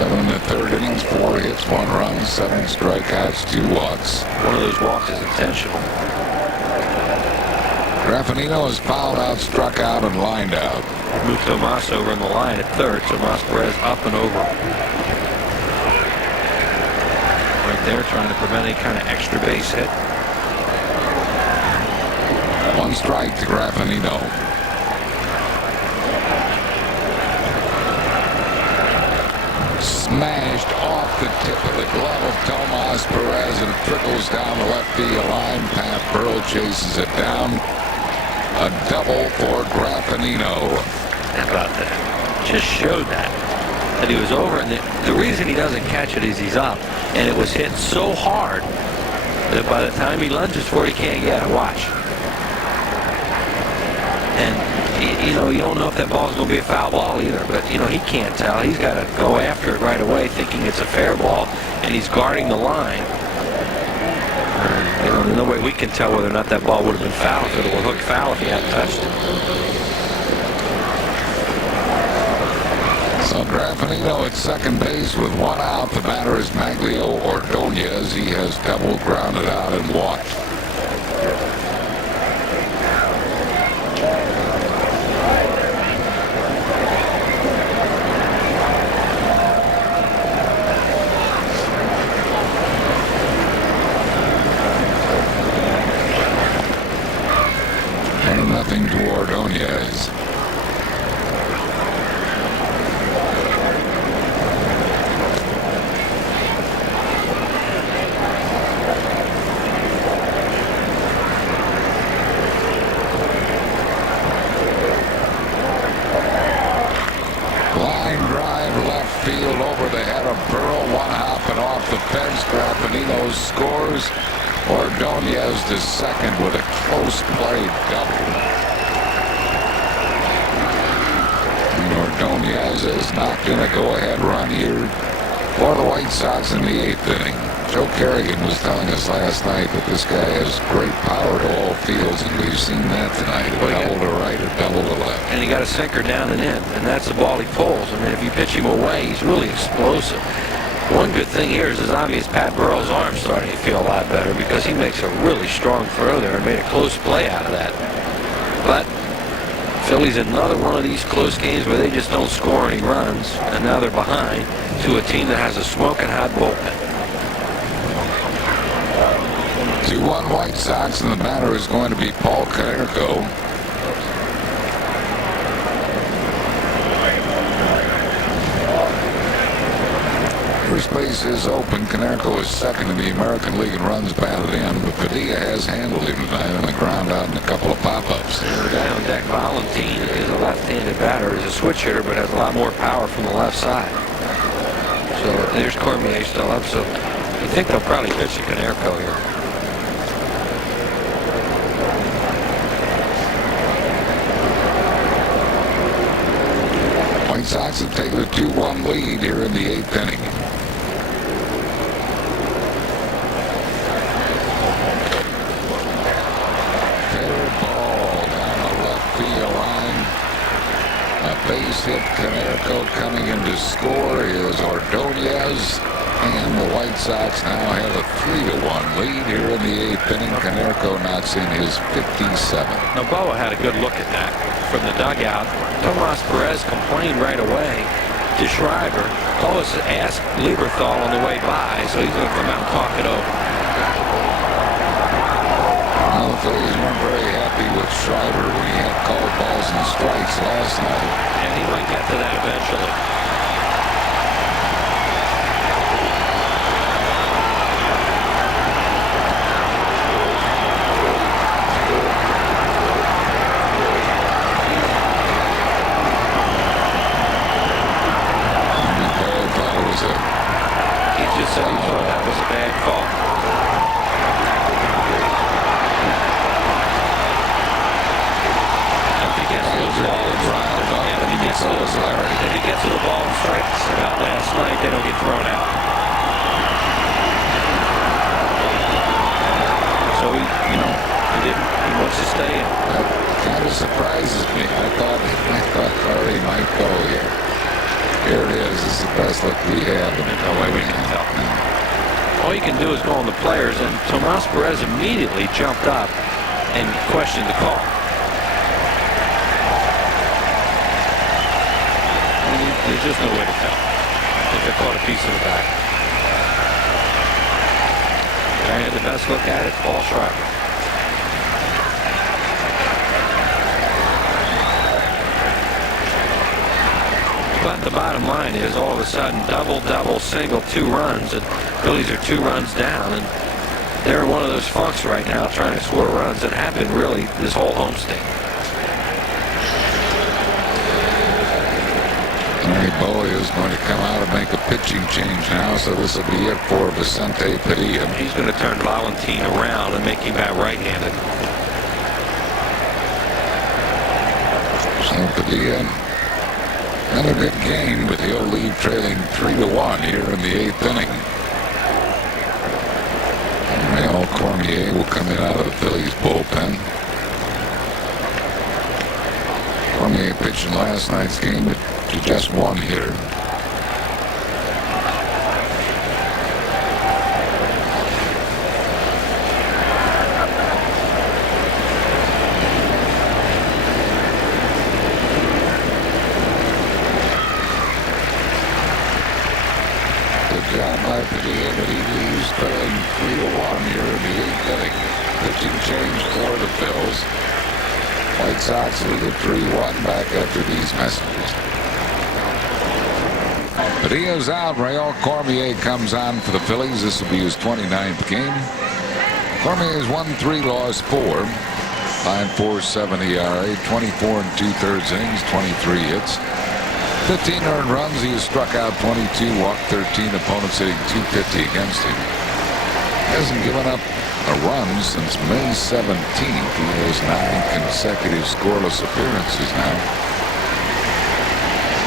Seven in the 3rd innings, 4 hits, 1 run, 7 strikeouts, 2 walks. One of those walks is intentional. Graffinino is fouled out, struck out, and lined out. Moved Tomas over in the line at 3rd. Tomas Perez up and over. Right there, trying to prevent any kind of extra base hit. 1 strike to Graffinino. Smashed off the tip of the glove of Tomas Perez and trickles down the left field line. Pat Burrell chases it down. A double for Graffinino. How about that? Just showed that he was over, and the reason he doesn't catch it is he's up, and it was hit so hard that by the time he lunges for it, he can't get it. Watch. And you know, you don't know if that ball's going to be a foul ball either, but you know, he can't tell. He's got to go after it right away thinking it's a fair ball, and he's guarding the line. You know, there's no way we can tell whether or not that ball would have been foul, if it were hooked foul if he hadn't touched it. So Graffinino at second base with 1 out. The batter is Maglio Ordonez. He has double, grounded out, and walked. Nothing to Ordonez. Line drive left field over the head of Burrow. 1 hop and off the fence. Graffinino scores. Ordonez to second with a close play double. Ordonez is knocked in a go-ahead run here for the White Sox in the 8th inning. Joe Kerrigan was telling us last night that this guy has great power to all fields, and we've seen that tonight. A double to right, a double to left. And he got a sinker down and in, and that's the ball he pulls. I mean, if you pitch him away, he's really explosive. One good thing here is obvious Pat Burrell's arm's starting to feel a lot better because he makes a really strong throw there and made a close play out of that. But Phillies another one of these close games where they just don't score any runs, and now they're behind to a team that has a smoking hot bullpen. 2-1 White Sox, and the batter is going to be Paul Konerko. First base is open. Konerko is second in the American League and runs batted in, but Padilla has handled him tonight on the ground out in a couple of pop-ups. Down deck Valentine is a left-handed batter. He's a switch hitter, but has a lot more power from the left side. So there's Cormier still up. So I think they'll probably pitch to Konerko here. White Sox have taken a 2-1 lead here in the 8th inning. Base hit. Konerko coming in to score is Ordonez, and the White Sox now have a 3-1 lead here in the 8th inning. Konerko knocks in his 57th. Now Boa had a good look at that from the dugout. Tomas Perez complained right away to Schreiber. Lois asked Lieberthal on the way by, so he's going to come out and talk it over. Well, the Phillies weren't very happy with Schreiber when he had called balls and strikes last night. And he might get to that eventually. said he thought that was a bad call. If he gets to the ball and strikes, if he gets to the ball and strikes about last night, they don't get thrown out. So he wants to stay in. That kind of surprises me. I thought Larry might go here. Here it is. This is the best look we have. And no way we can tell. All you can do is go on the players, and Tomas Perez immediately jumped up and questioned the call. There's just no way to tell. I think they caught a piece of the back. I had the best look at it, Paul Schreiber. But the bottom line is, all of a sudden, double, single, 2 runs, and Phillies are 2 runs down, and they're in one of those funks right now, trying to score runs that have been really this whole homestand. Bowie is going to come out and make a pitching change now, so this will be it for Vincente Padilla. He's going to turn Valentin around and make him bat right-handed. So Padilla, another good game, but he'll leave trailing 3-1 here in the 8th inning. Raul Cormier will come in out of the Phillies bullpen. Cormier pitched in last night's game, but he just won here. Good job by Padilla, but he leaves trailing 3-1 here in the 8th inning. Pitching change for the Phils. White Sox lead at 3-1 back after these messages. Padilla's out. Raul Cormier comes on for the Phillies. This will be his 29th game. Cormier's won 3, lost 4. 5.47 ERA, 24 2/3 innings, 23 hits. 15 earned runs. He has struck out 22, walked 13. Opponents hitting .250 against him. Hasn't given up a run since May 17th. He has 9 consecutive scoreless appearances now.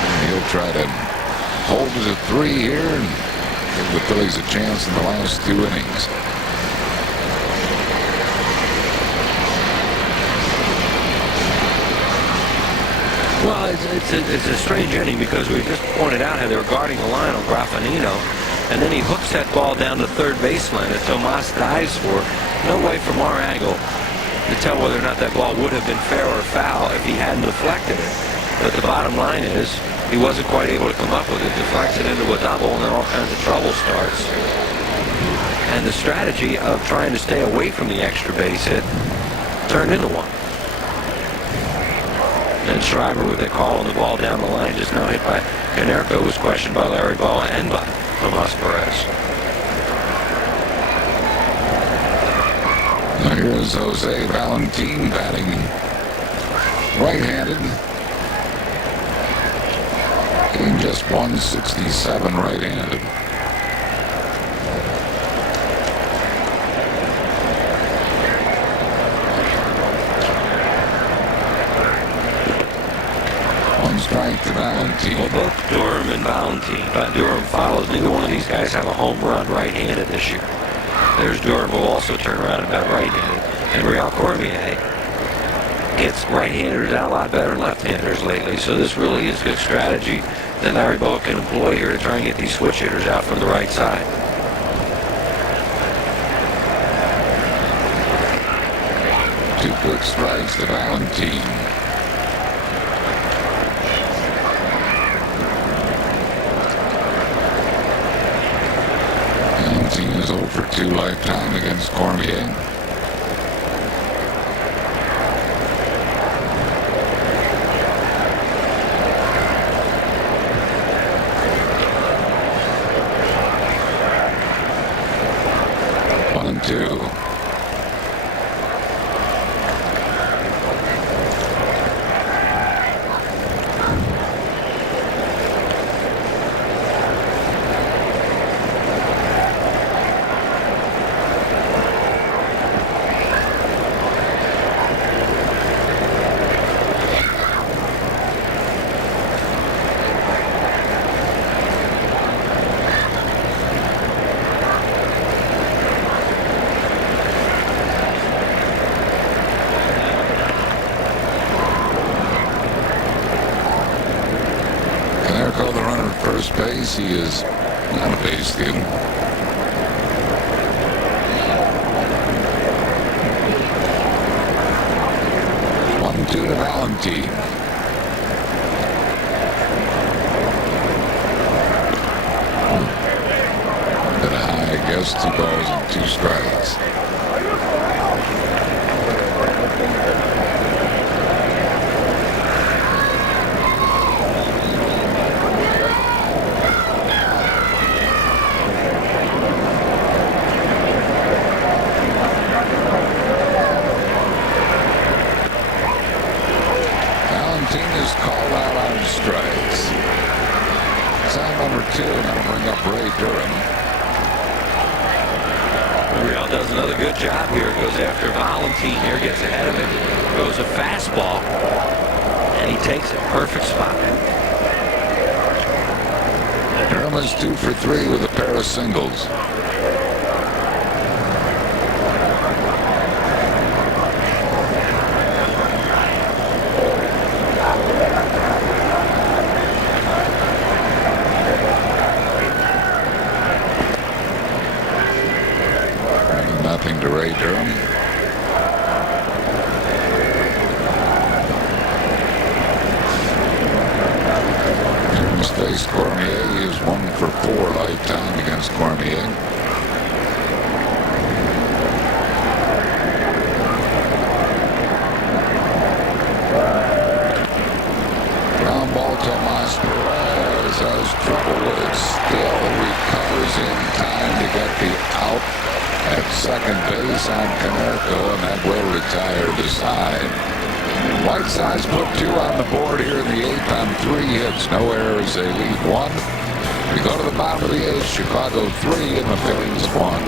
And he'll try to hold it at 3 here and give the Phillies a chance in the last 2 innings. Well, it's a strange inning because we just pointed out how they were guarding the line on Graffinino, and then he hooks that ball down the third baseline that Tomas dives for. No way from our angle to tell whether or not that ball would have been fair or foul if he hadn't deflected it. But the bottom line is he wasn't quite able to come up with it, deflects it into a double, and then all kinds of trouble starts. And the strategy of trying to stay away from the extra base hit turned into one. And Schreiber, with a call on the ball down the line, just now hit by Canerco, was questioned by Larry Bowa and by Tomas Perez. Now here's Jose Valentin batting right-handed. Hitting just .167 right-handed. Strike to Valentin. Well, both Durham and Valentin. Durham follows. Neither one of these guys have a home run right-handed this year. There's Durham, who will also turn around and bat right-handed. And Raul Cormier gets right-handers out a lot better than left-handers lately. So this really is good strategy that Larry Bowa can employ here to try and get these switch hitters out from the right side. Two quick strikes to Valentin. Valentin is 0 for 2 lifetime against Cormier. Two. base. He is not a base steal. 1-2 to Valentine. Bit high, I guess. 2 balls and 2 strikes. Called out on strikes. Sign number 2, and that'll bring up Durham. Real does another good job here. Goes after Valentine here, gets ahead of him. Goes a fastball, and he takes it. Perfect spot. Durham is 2 for 3 with a pair of singles. Nothing to Ray Durham. Durham's faced Cormier. He is 1 for 4 lifetime against Cormier. Ground ball, Tomas Perez has trouble with it still. Recovers in time to get the out at second base on Canerco, and that will retire the side. White Sox put 2 on the board here in the 8th on 3 hits. No errors. They lead 1. We go to the bottom of the 8th. Chicago 3 and the Phillies 1.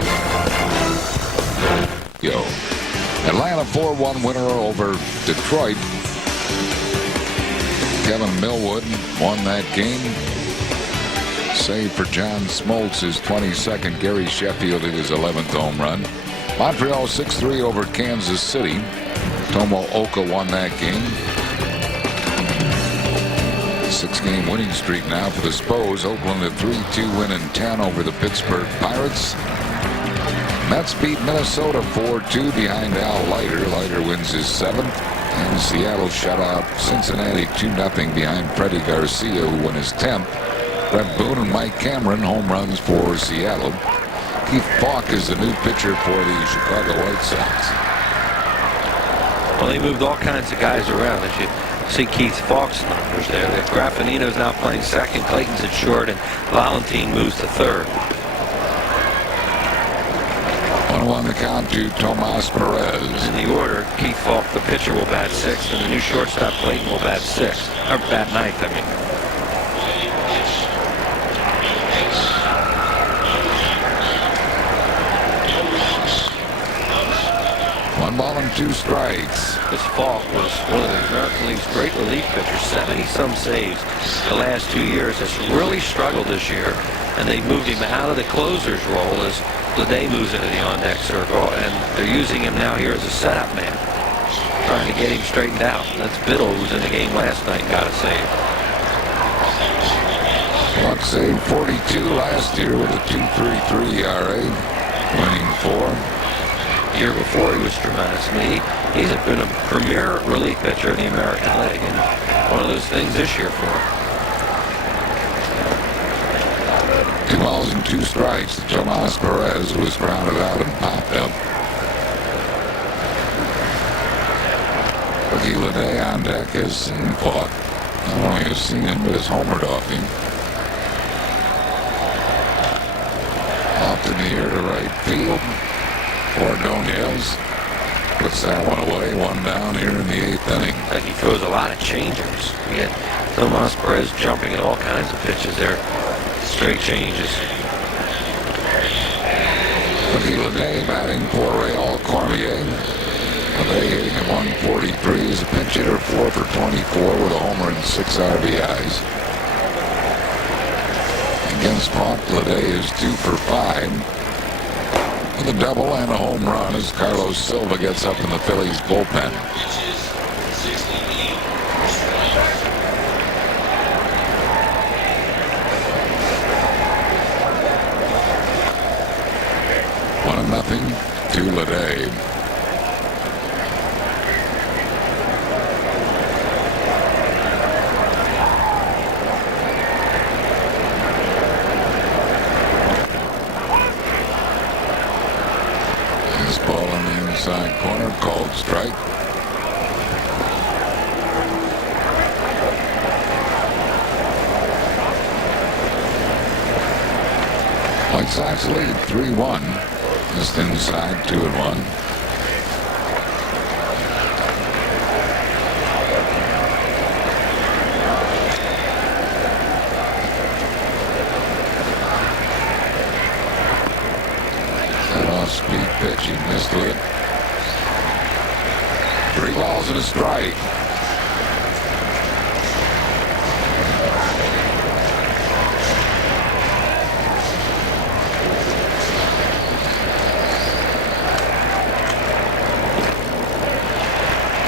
Yo. Atlanta 4-1 winner over Detroit. Kevin Millwood won that game. Save for John Smoltz, his 22nd. Gary Sheffield hit his 11th home run. Montreal 6-3 over Kansas City. Tomooka won that game. 6-game winning streak now for the Spos. Oakland a 3-2 win in 10 over the Pittsburgh Pirates. Mets beat Minnesota 4-2 behind Al Leiter. Leiter wins his 7th. And Seattle shut out Cincinnati 2-0 behind Freddie Garcia, who won his 10th. Brett Boone and Mike Cameron home runs for Seattle. Keith Falk is the new pitcher for the Chicago White Sox. Well, they moved all kinds of guys around. As you see Keith Falk's numbers there. Graffinito's now playing second. Clayton's at short, and Valentine moves to third. 1-1 the count to Tomas Perez. In the order, Keith Falk, the pitcher, will bat 6th, and the new shortstop Clayton will bat 6th, or bat 9th, I mean. 1 ball and 2 strikes. This Falk was one of the American League's great relief pitchers, 70-some saves the last 2 years. Has really struggled this year, and they moved him out of the closer's role as Leday moves into the on-deck circle, and they're using him now here as a setup man, trying to get him straightened out. That's Biddle, who was in the game last night, got a save. Falk saved 42 last year with a 2.33 ERA, winning 4. Year before he was tremendous. I mean, he's been a premier relief pitcher in the American League, and one of those things this year for him. 2 balls and 2 strikes. Tomas Perez was grounded out and popped up. Rookie Leday on deck has seen Falk. Not only has seen him, but has homered off him. Off in the air to right field. Ordonez puts that one away. 1 down here in the 8th inning. I think he throws a lot of changers. You get Tomas Perez jumping at all kinds of pitches there. Straight changes. Rookie Leday batting for Real Cormier. Leday hitting at 143. He's a pinch hitter, 4 for 24 with a homer and 6 RBIs. Against Falk, Leday is 2 for 5. With a double and a home run as Carlos Silva gets up in the Phillies bullpen. inside corner, called strike. White Sox lead 3-1. Just inside 2-1. Speed pitch, he missed it. 3 balls and a strike.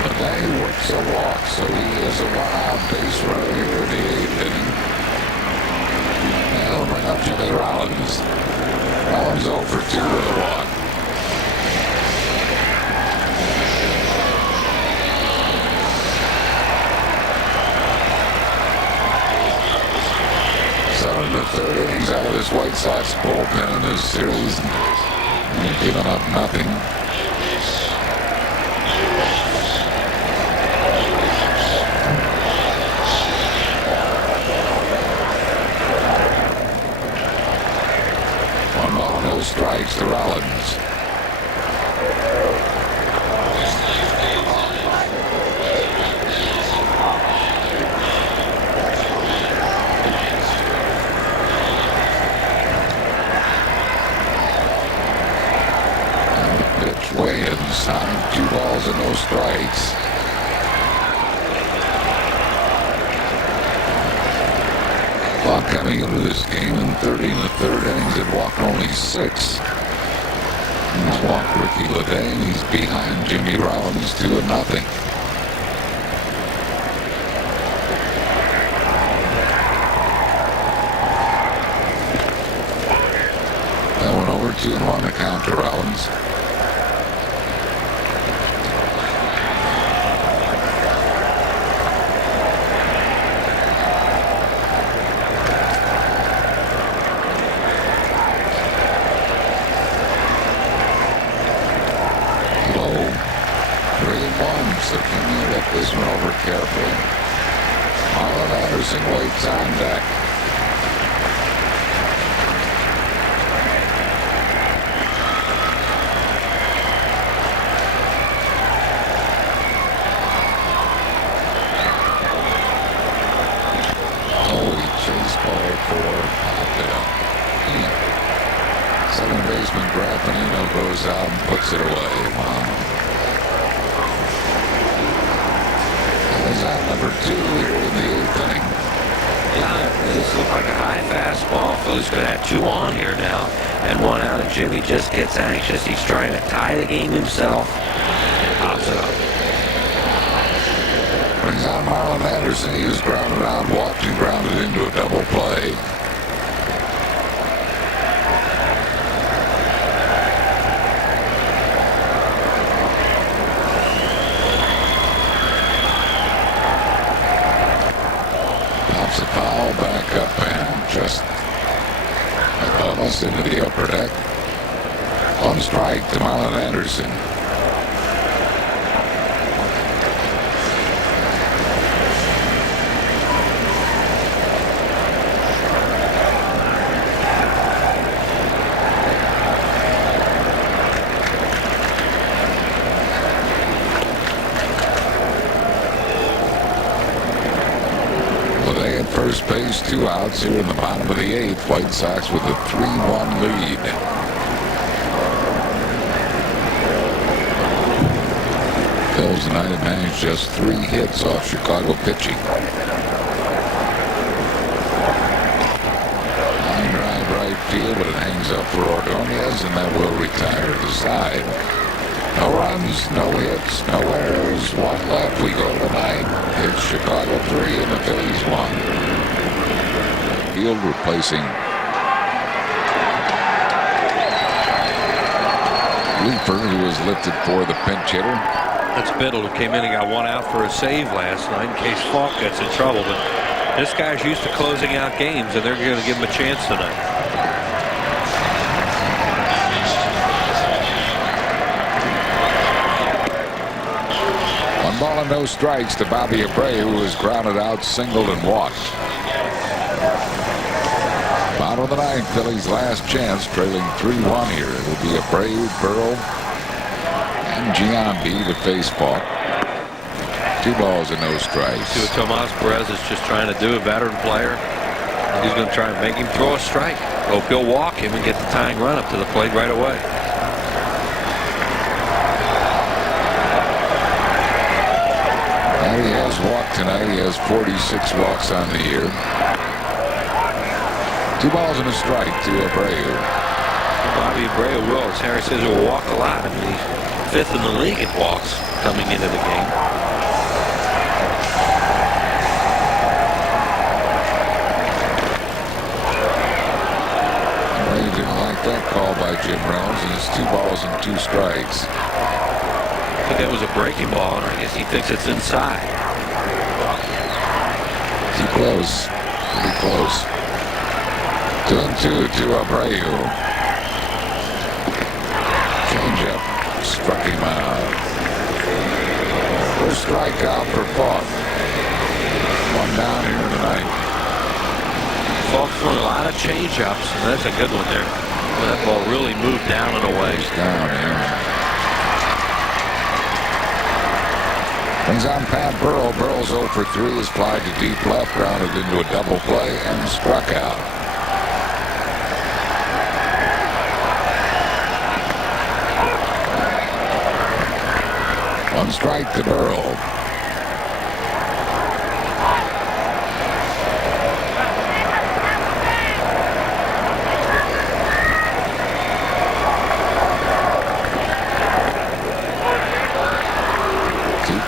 Today works a walk, so he is a one-out base runner here in the 8th inning. That'll bring up Jimmy Rollins. Rollins 0 for 2 with a walk. The third innings out of this White Sox bullpen in this series. They've given up nothing. One ball, no strikes to Rollins. Way inside, 2 balls and no strikes. Clock coming into this game in 30 in the 3rd innings, had walked only 6. He's walked Ricky Ledane. He's behind Jimmy Rollins 2-0. That went over 2-1 to count to Rollins. So can you look this one over carefully? Marlin Anderson waits on deck. Oh, he chased ball 4, popped it up. Second baseman Graffinino goes out and puts it away. Wow. Is that number 2 here in the 8th inning? Yeah, this looks like a high fastball. Phillies going to have 2 on here now, and 1 out, and Jimmy just gets anxious. He's trying to tie the game himself. Pops it up. Brings out Marlin Anderson. He was grounded out, walked and grounded into a double play. A foul back up and just almost into the upper deck. 1 strike to Marlin Anderson. First base, 2 outs here in the bottom of the 8th. White Sox with a 3-1 lead. Phillies tonight have managed just 3 hits off Chicago pitching. Line drive right field, but it hangs up for Ordonez, and that will retire the side. No runs, no hits, no errors. 1 left. We go tonight. It's Chicago 3 and the Phillies 1. Field replacing Leeper, who was lifted for the pinch hitter. That's Biddle, who came in and got 1 out for a save last night in case Falk gets in trouble. But this guy's used to closing out games, and they're going to give him a chance tonight. ball and no strikes to Bobby Abreu, who was grounded out, singled, and walked. Bottom of the ninth, Phillies' last chance, trailing 3-1 here. It'll be Abreu, Burrell, and Giambi to face Falk. 2 balls and no strikes. See what Tomas Perez is just trying to do, a veteran player. He's going to try and make him throw a strike. Hope he'll walk him and get the tying run up to the plate right away. And he has walked tonight. He has 46 walks on the year. 2 balls and a strike to Abreu. Bobby Abreu will, as Harry says, will walk a lot. I mean, he's 5th in the league at walks coming into the game. Abreu didn't like that call by Jim Reynolds, and it's 2 balls and 2 strikes. I think that was a breaking ball, and I guess he thinks it's inside. Too close. Pretty close. 2-2 to Abreu. Changeup struck him out. First strikeout for Falk. 1 down here tonight. Falk's throwing a lot of changeups, and that's a good one there. Well, that ball really moved down and away. He's down here. Brings on Pat Burrell. Burrell's 0 for 3 is flied to deep left, grounded into a double play, and struck out. One strike to Burrell.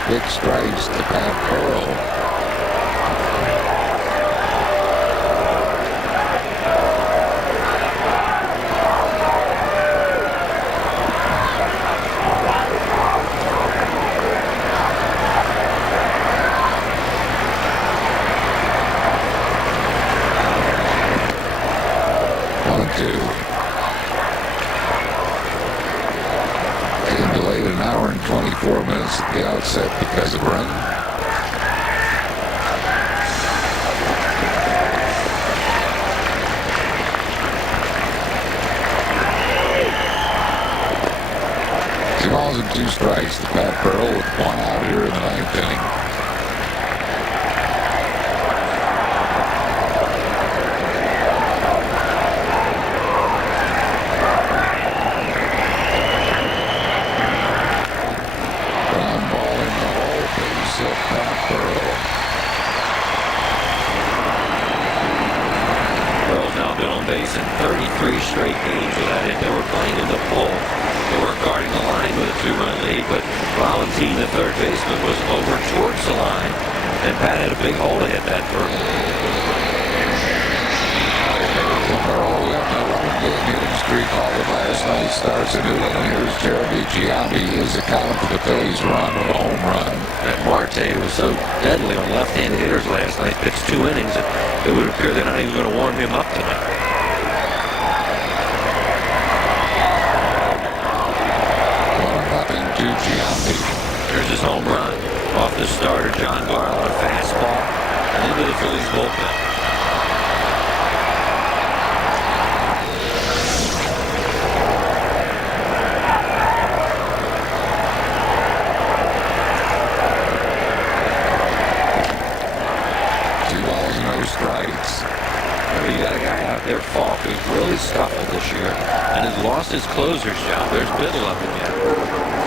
Big strikes to Pat Burrell. Delayed an hour and 24 minutes at the outset because of rain. Two balls and 2 strikes to Pat Burrell with 1 out here in the 9th inning. Burrell's now been on base in 33 straight games without it. They were playing in the pull. They were guarding the line with a 2-run lead, but Valentin, the third baseman, was over towards the line, and Pat had a big hole to hit that first. Burrell got a 11-game hitting streak all of last night. Starts a new one. Here's Jeremy Giambi. He is accounted for the Phillies' run with a home run. That Marte was so deadly on left-handed hitters last night. Pitched 2 innings. It would appear they're not even going to warm him up tonight. 1-0 to Giambi. There's his home run off the starter, John Garland, a fastball into the Phillies bullpen. You got a guy out there, Falk, who's really scuffled this year and has lost his closer's job. There's Biddle up again.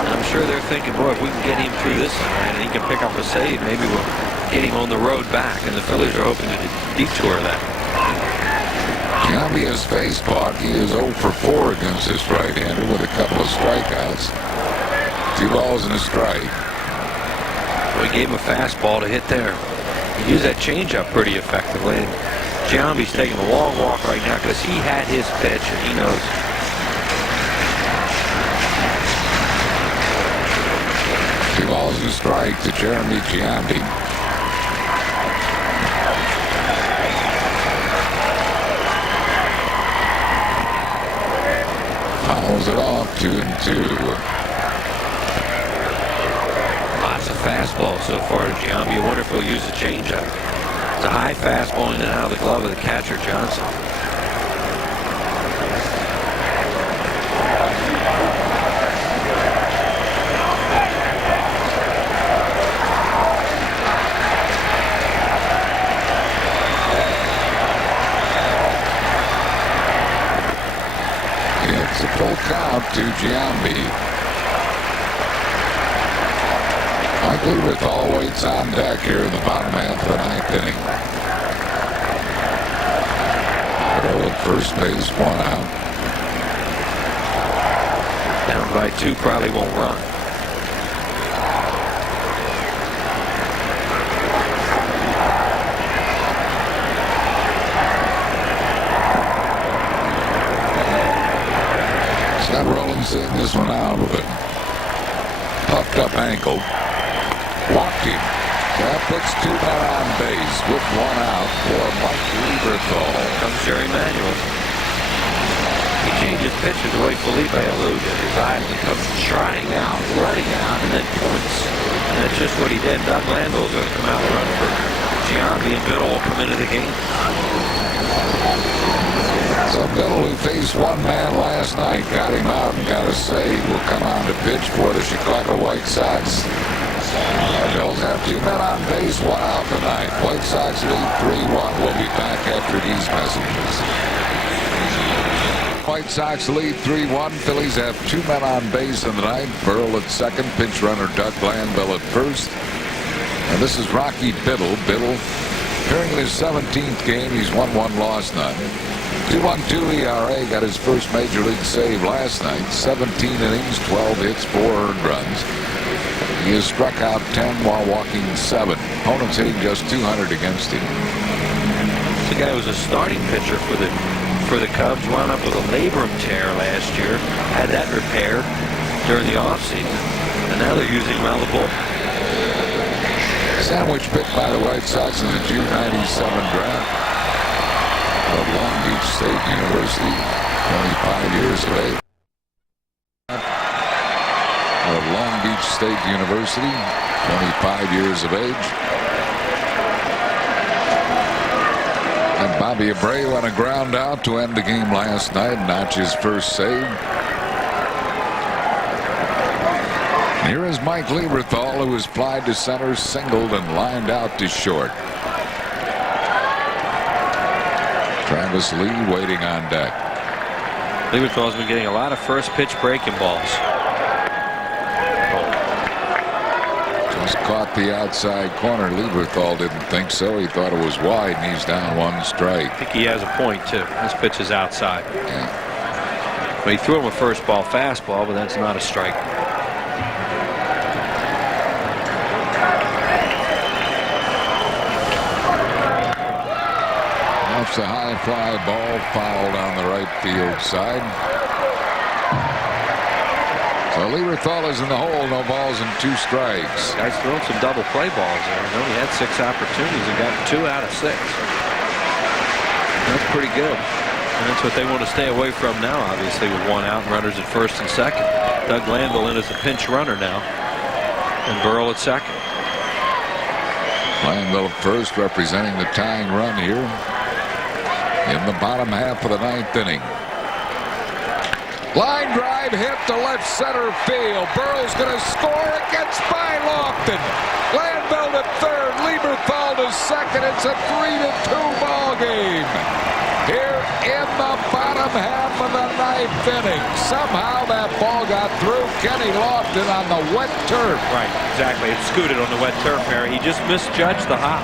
And I'm sure they're thinking, boy, if we can get him through this tonight and he can pick up a save, maybe we'll get him on the road back. And the Phillies are hoping to detour that. Giambi has faced Falk. He is 0 for 4 against this right-hander with a couple of strikeouts. 2 balls and a strike. We gave him a fastball to hit there. He used that changeup pretty effectively. And Giambi's taking a long walk right now because he had his pitch and he knows. Two balls and a strike to Jeremy Giambi. fouls it off, 2-2. Lots of fast fastball so far to Giambi. You wonder if he'll use a changeup. It's a high fastball in and out of the glove of the catcher, Johnson. It's a full count to Giambi. Mike Lieberthal waits on deck here in the bottom half of the ninth inning. Burrow at first base, 1 out. Down by 2, probably won't run. Scott Rowland seeing this one out with a puffed up ankle. Walked him. That puts 2 men on base with 1 out for Mike Lieberthal. Comes Jerry Manuel. He changes pitches the way Felipe alluded. His eye becomes trying out, running out, and then points. And that's just what he did. Doug Landell's going to come out and run for Giambi, and Biddle will come into the game. So Biddle, who faced 1 man last night, got him out and got a save, will come on to pitch for the Chicago White Sox. Bills have 2 men on base, 1 out tonight. White Sox lead 3-1. We'll be back after these messages. White Sox lead 3-1. Phillies have 2 men on base in the ninth. Burrell at second. Pinch runner Doug Glanville at first. And this is Rocky Biddle. Biddle appearing in his 17th game. He's won 1, lost none. 2.12 ERA. Got his first major league save last night. 17 innings, 12 hits, 4 earned runs. He has struck out 10 while walking 7. Opponents hitting just 200 against him. The guy was a starting pitcher for the Cubs. Wound up with a labrum tear last year. Had that repaired during the offseason. And now they're using him out of the bullpen. Sandwich pick by the White Sox in the June '97 draft of Long Beach State University. 25 years of age. Of Long Beach State University, 25 years of age. And Bobby Abreu on a ground out to end the game last night, notch his first save. Here is Mike Lieberthal, who was flied to center, singled, and lined out to short. Travis Lee waiting on deck. Lieberthal's been getting a lot of first pitch breaking balls. Just caught the outside corner. Lieberthal didn't think so. He thought it was wide, and he's down 1 strike. I think he has a point, too. This pitch is outside. Yeah. But he threw him a first ball fastball, but that's not a strike. That's a high fly ball, fouled on the right field side. So Lieberthal is in the hole, no balls and 2 strikes. Guy's thrown some double play balls there. He only had 6 opportunities and got 2 out of 6. That's pretty good. And that's what they want to stay away from now, obviously, with 1 out and runners at first and second. Doug Glanville in as the pinch runner now. And Burrell at second. Glanville at first, representing the tying run here in the bottom half of the ninth inning. Line drive hit to left center field. Burrow's going to score. It gets by Lofton. Glanville at third. Lieberthal to second. It's a 3-2 ball game here in the bottom half of the ninth inning. Somehow that ball got through Kenny Lofton on the wet turf. Right, exactly. It scooted on the wet turf, Harry. He just misjudged the hop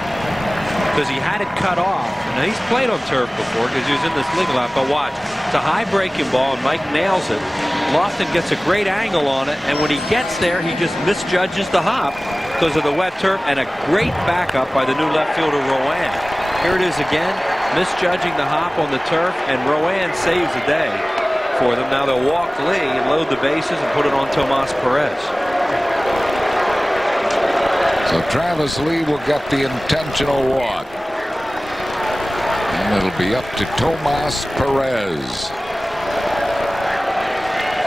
because he had it cut off. Now, he's played on turf before because he was in this league a lot, but watch. It's a high breaking ball, and Mike nails it. Lofton gets a great angle on it, and when he gets there, he just misjudges the hop because of the wet turf, and a great backup by the new left fielder, Rowan. Here it is again, misjudging the hop on the turf, and Rowan saves the day for them. Now they'll walk Lee and load the bases and put it on Tomas Perez. So Travis Lee will get the intentional walk. And it'll be up to Tomas Perez.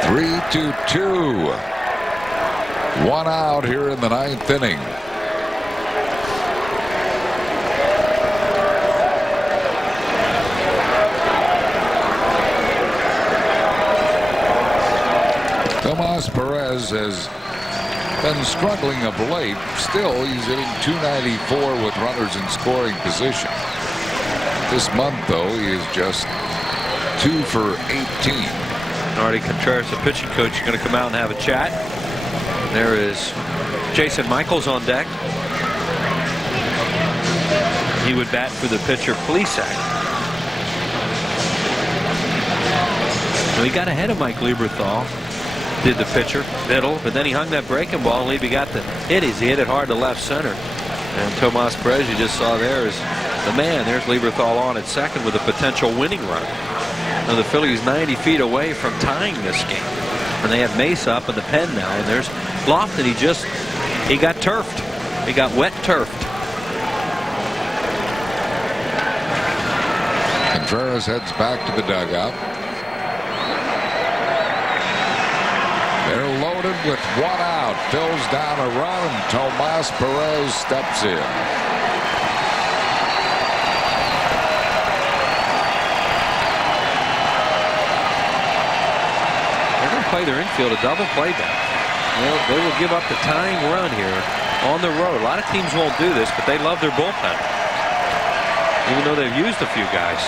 3-2. 1 out here in the ninth inning. Tomas Perez has been struggling of late. Still, he's hitting .294 with runners in scoring position. This month, though, he is just 2 for 18. Artie Contreras, the pitching coach, is going to come out and have a chat. There is Jason Michaels on deck. He would bat for the pitcher, Plesac. He got ahead of Mike Lieberthal, did the pitcher, middle, but then he hung that breaking ball, and Liebe got the hit. He hit it hard to left center. And Tomas Perez, you just saw there, is the man. There's Lieberthal on at second with a potential winning run. Now the Phillies 90 feet away from tying this game. And they have Mace up in the pen now. And there's Lofton. He got turfed. He got wet turfed. Contreras heads back to the dugout. They're loaded with 1 out. Phil's down a run, and Tomas Perez steps in. Play their infield, a double play back. They will give up the tying run here on the road. A lot of teams won't do this, but they love their bullpen, even though they've used a few guys.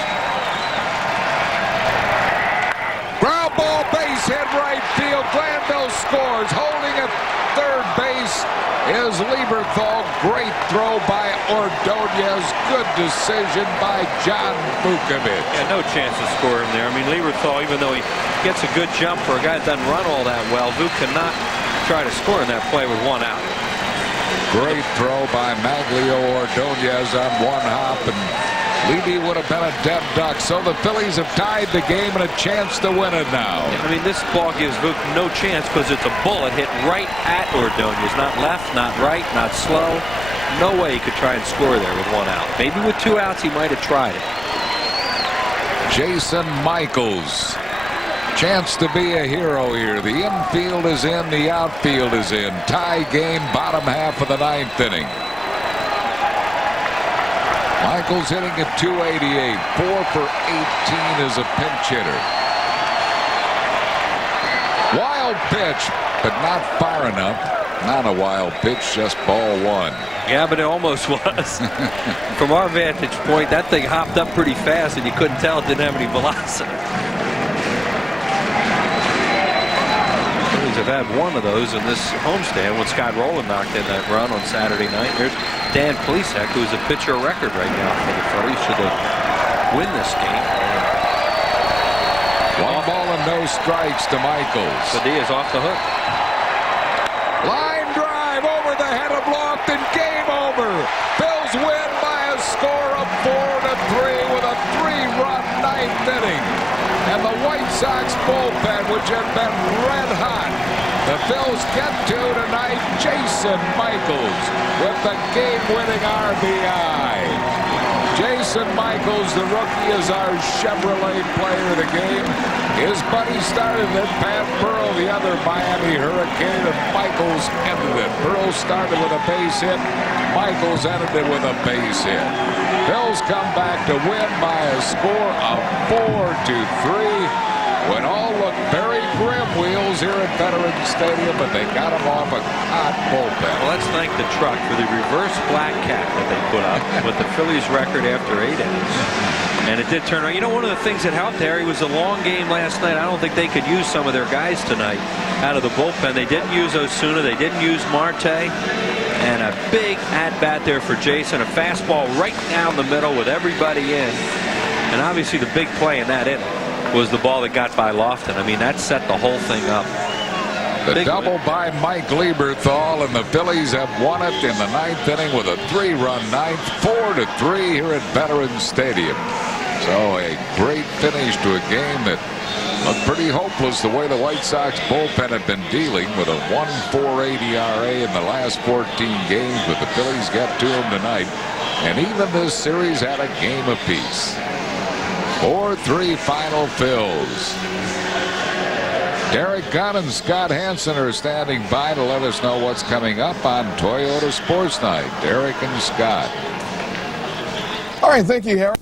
Ground ball, base hit right field. Glanville scores. Holding at third base is Lieberthal. Great throw by Ordonez. Good decision by John Vukovich. Yeah, no chance to score him there. I mean, Lieberthal, even though he gets a good jump for a guy that doesn't run all that well, Vuk cannot try to score in that play with 1 out. Great throw by Maglio Ordonez on 1 hop, and Liebe would have been a dead duck. So the Phillies have tied the game and a chance to win it now. I mean, this ball gives Vuk no chance because it's a bullet hit right at Ordonez. Not left, not right, not slow. No way he could try and score there with 1 out. Maybe with 2 outs he might have tried it. Jason Michaels. Chance to be a hero here. The infield is in, the outfield is in. Tie game, bottom half of the 9th inning. Michaels hitting at .288, 4 for 18 as a pinch hitter. Wild pitch, but not far enough. Not a wild pitch, just ball 1. Yeah, but it almost was. From our vantage point, that thing hopped up pretty fast, and you couldn't tell it didn't have any velocity. Have had 1 of those in this homestand when Scott Rowland knocked in that run on Saturday night. There's Dan Plesac, who's a pitcher record right now for the Phillies, should they win this game. 1 ball and no strikes to Michaels. Padilla's off the hook. Line drive over the head of Lofton. Game over. Phillies win by a score of 4-3 with a 3-run 9th inning. And the White Sox bullpen, which had been red hot, the Phillies get to tonight. Jason Michaels with the game-winning RBI. Jason Michaels, the rookie, is our Chevrolet player of the game. His buddy started it, Pat Burrell, the other Miami Hurricane, and Michaels ended it. Burrell started with a base hit. Michaels ended it with a base hit. Phillies come back to win by a score of 4-3. When all looked very grim, Wheels, here at Veterans Stadium, but they got him off a hot bullpen. Well, let's thank the truck for the reverse black cat that they put up with the Phillies record after 8 innings. And it did turn around. You know, one of the things that helped Harry was a long game last night. I don't think they could use some of their guys tonight out of the bullpen. They didn't use Osuna. They didn't use Marte. And a big at-bat there for Jason. A fastball right down the middle with everybody in. And obviously the big play in that inning was the ball that got by Lofton. I mean, that set the whole thing up. The double by Mike Lieberthal, and the Phillies have won it in the 9th inning with a 3-run 9th, 4-3 here at Veterans Stadium. So a great finish to a game that looked pretty hopeless the way the White Sox bullpen had been dealing with a 1.48 ERA in the last 14 games, but the Phillies get to them tonight. And even this series had a game apiece. 4-3 final Phils. Derek Gunn and Scott Hansen are standing by to let us know what's coming up on Toyota Sports Night. Derek and Scott. All right, thank you, Harry.